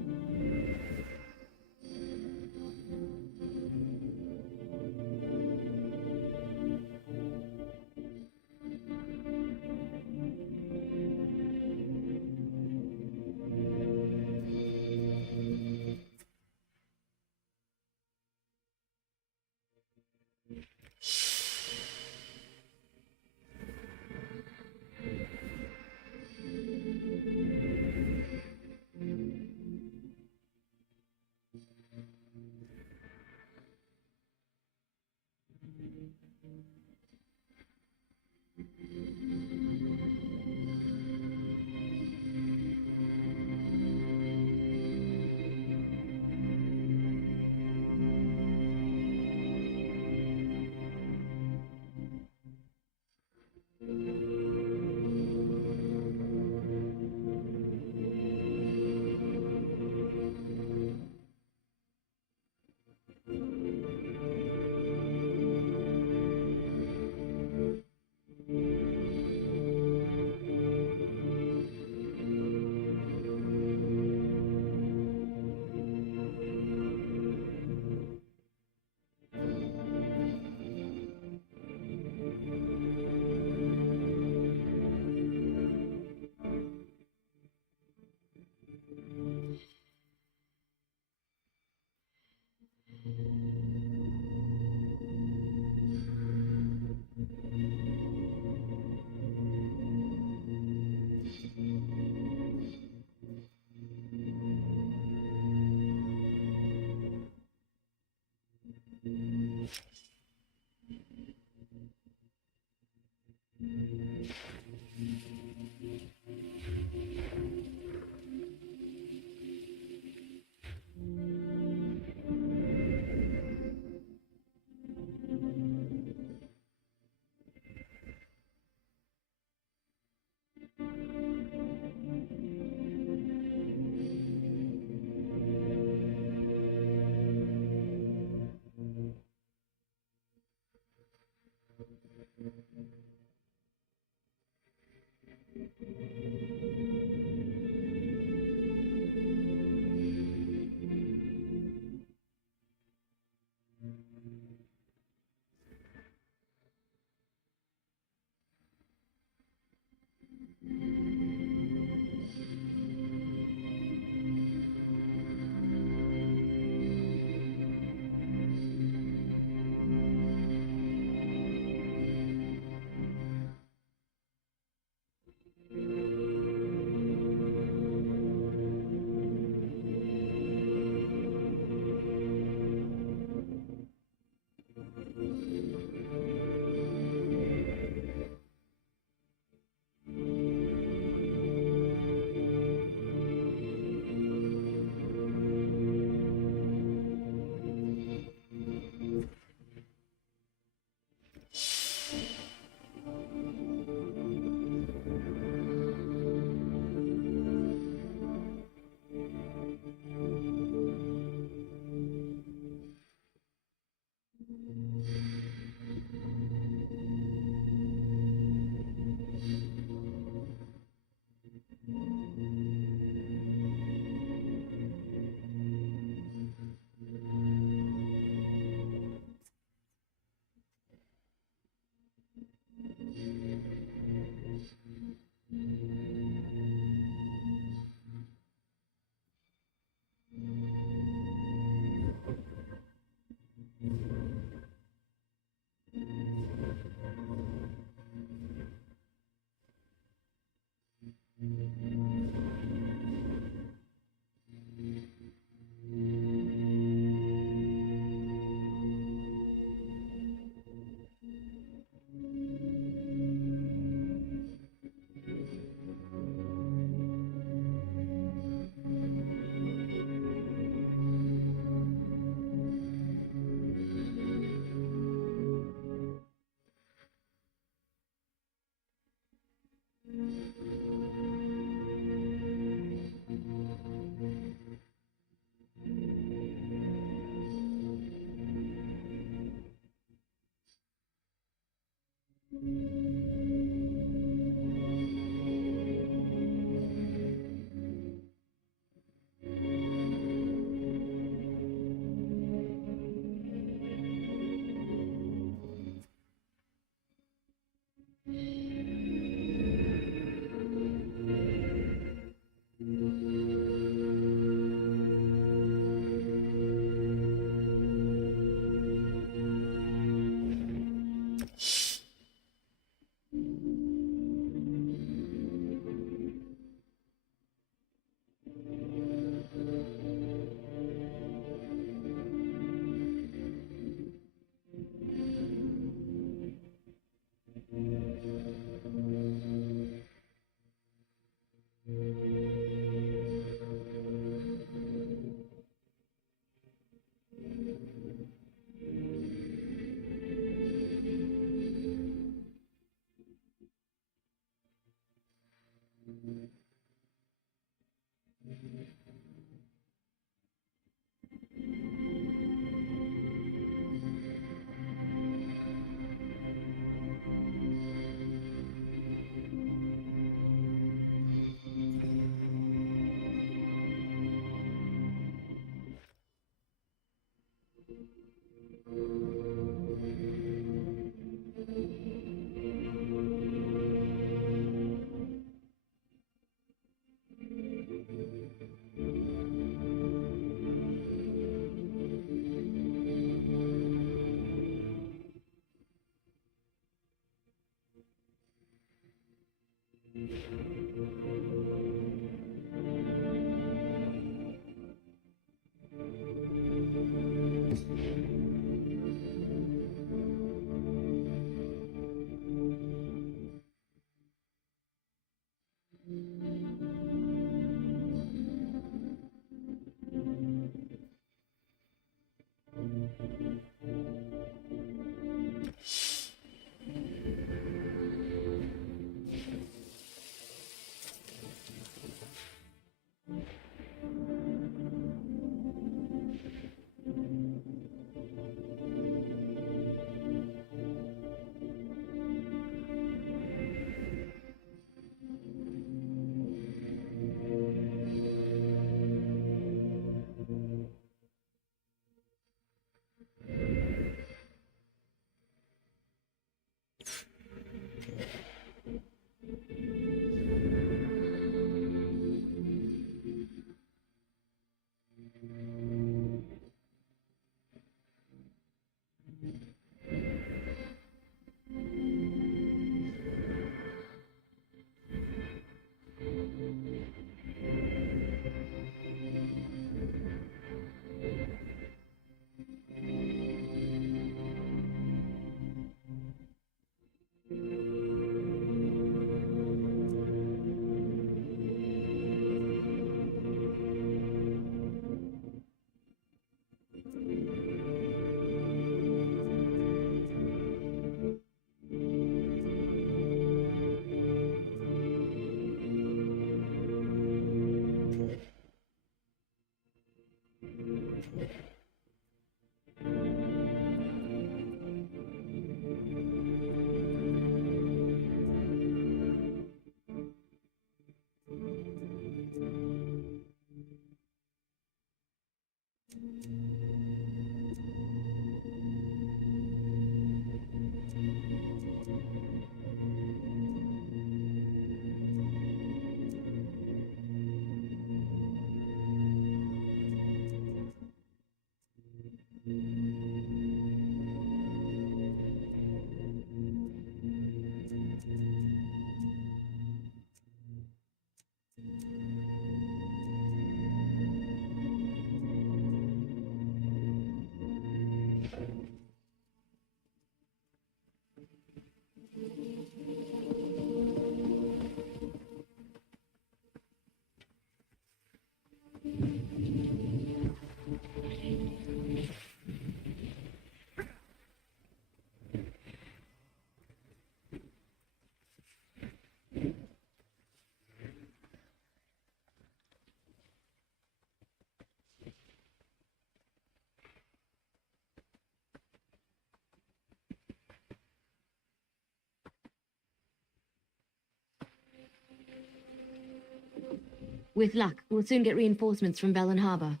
With luck, we'll soon get reinforcements from Bellin Harbor.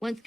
Once...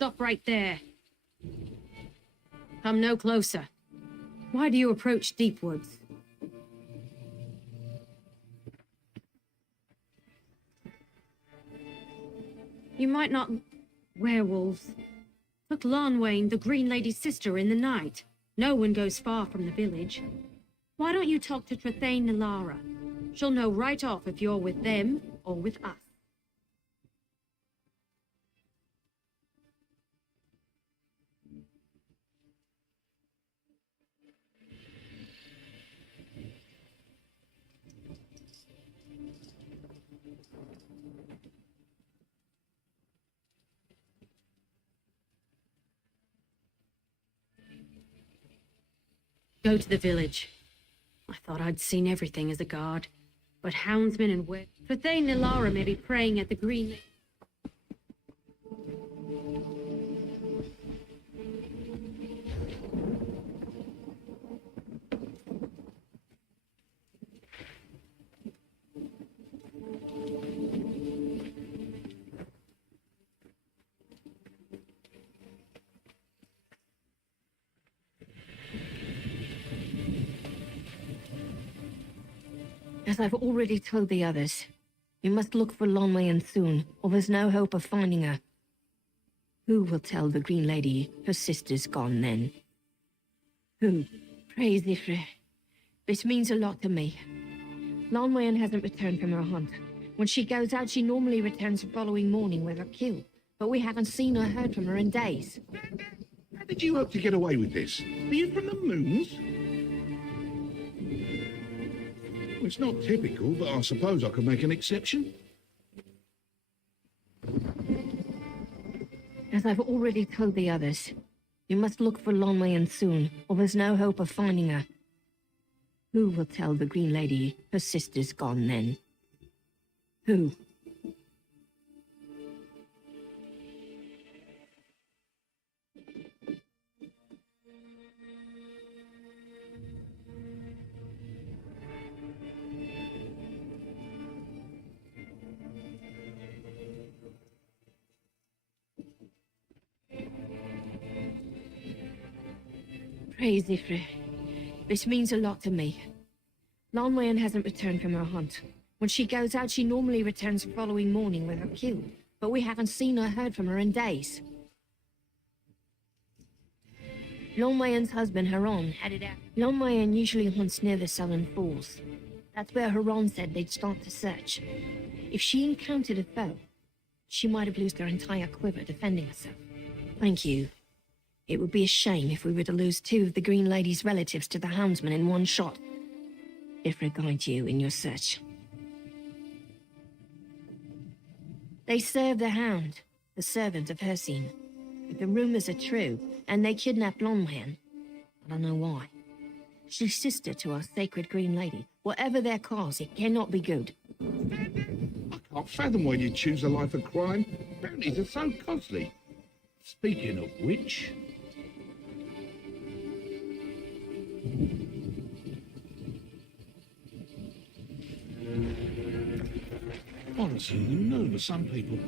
Stop right there. Come no closer. Why do you approach deep woods? You might not... Werewolves. Took Lonwain, the Green Lady's sister, in the night. No one goes far from the village. Why don't you talk to Trethane Nilara? She'll know right off if you're with them or with us. Go to the village. I thought I'd seen everything as a guard, but houndsmen and Trethane Nilara may be praying at the Green... As I've already told the others, you must look for Lonwain soon, or there's no hope of finding her. Who will tell the Green Lady her sister's gone then? Who? Praise Ifrit. This means a lot to me. Lonwain hasn't returned from her hunt. When she goes out, she normally returns the following morning with her kill, but we haven't seen or heard from her in days. How did you hope to get away with this? Are you from the moons? Well, it's not typical, but I suppose I could make an exception. As I've already told the others, you must look for Lonwain soon, or there's no hope of finding her. Who will tell the Green Lady her sister's gone then? Who? Praise Ifrit. This means a lot to me. Lonwayan hasn't returned from her hunt. When she goes out, she normally returns the following morning with her kill, but we haven't seen or heard from her in days. Lonwayan's husband, Haron, headed out. Lonwayan usually hunts near the Southern Falls. That's where Haron said they'd start the search. If she encountered a foe, she might have lost her entire quiver defending herself. Thank you. It would be a shame if we were to lose 2 of the Green Lady's relatives to the Houndsman in one shot. Ifrit guide you in your search. They serve the Hound, the servant of Hircine. If the rumors are true, and they kidnapped Lonwayan, I don't know why. She's sister to our sacred Green Lady. Whatever their cause, it cannot be good. I can't fathom why you choose a life of crime. Bounties are so costly. Speaking of which... Honestly, the nerve of some people.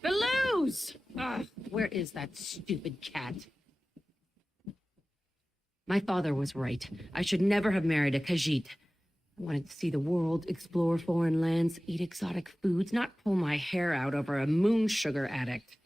Belows! Ah, where is that stupid cat? My father was right. I should never have married a Khajiit. I wanted to see the world, explore foreign lands, eat exotic foods, not pull my hair out over a moon sugar addict.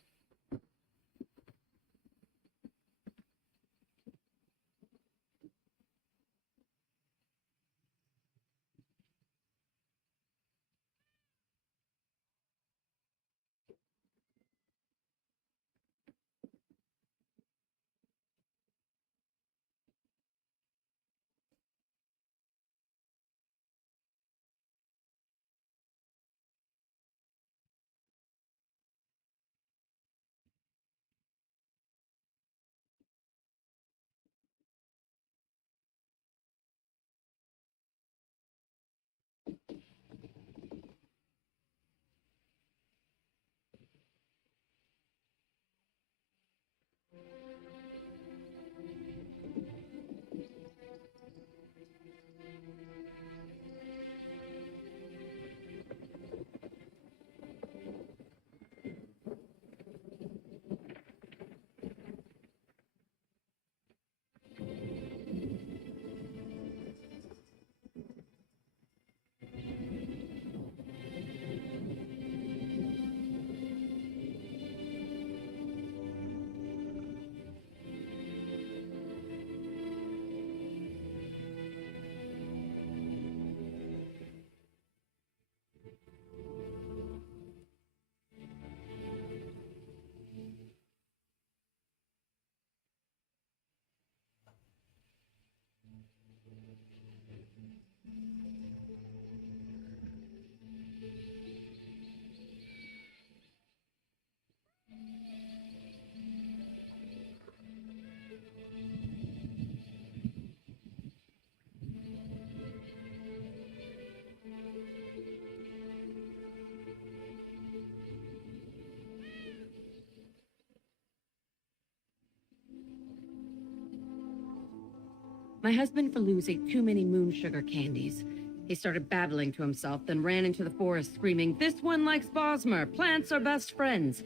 My husband Faluz ate too many moon sugar candies. He started babbling to himself, then ran into the forest screaming, "This one likes Bosmer. Plants are best friends."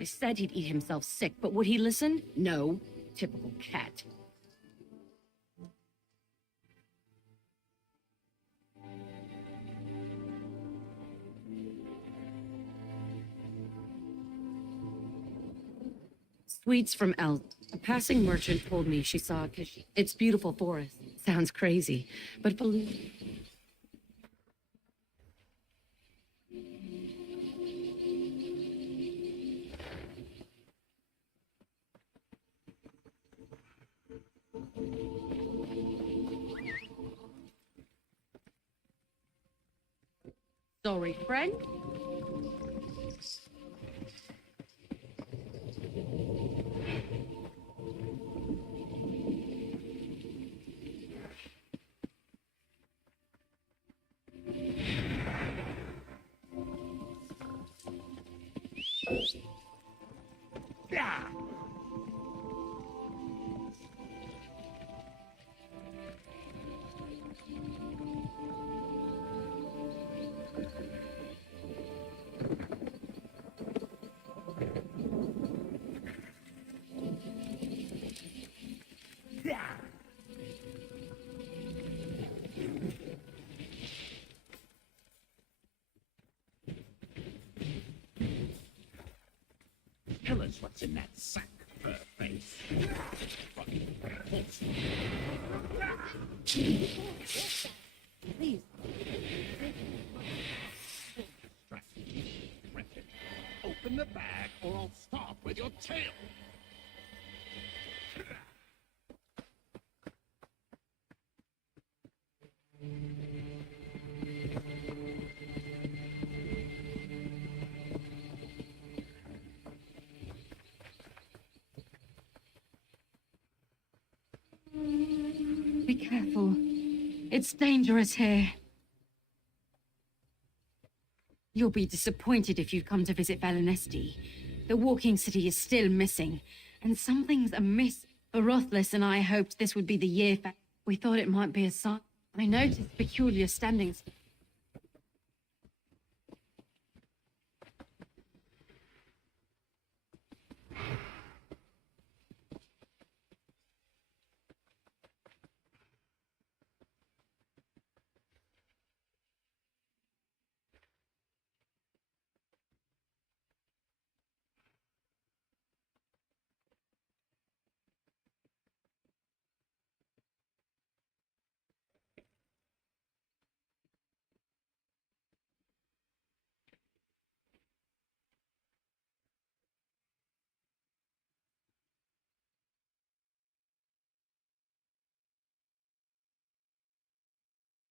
I said he'd eat himself sick, but would he listen? No. Typical cat. Sweets from El. A passing merchant told me she saw a Khajiit. It's beautiful forest. Sounds crazy, but Faluz... Sorry, friend. Tell us what's in that sack, fur face. Please. Open the bag or I'll start with your tail. Be careful. It's dangerous here. You'll be disappointed if you come to visit Valinesti. The walking city is still missing, and something's amiss. Orothless and I hoped this would be the year. We thought it might be a sign. I noticed peculiar standings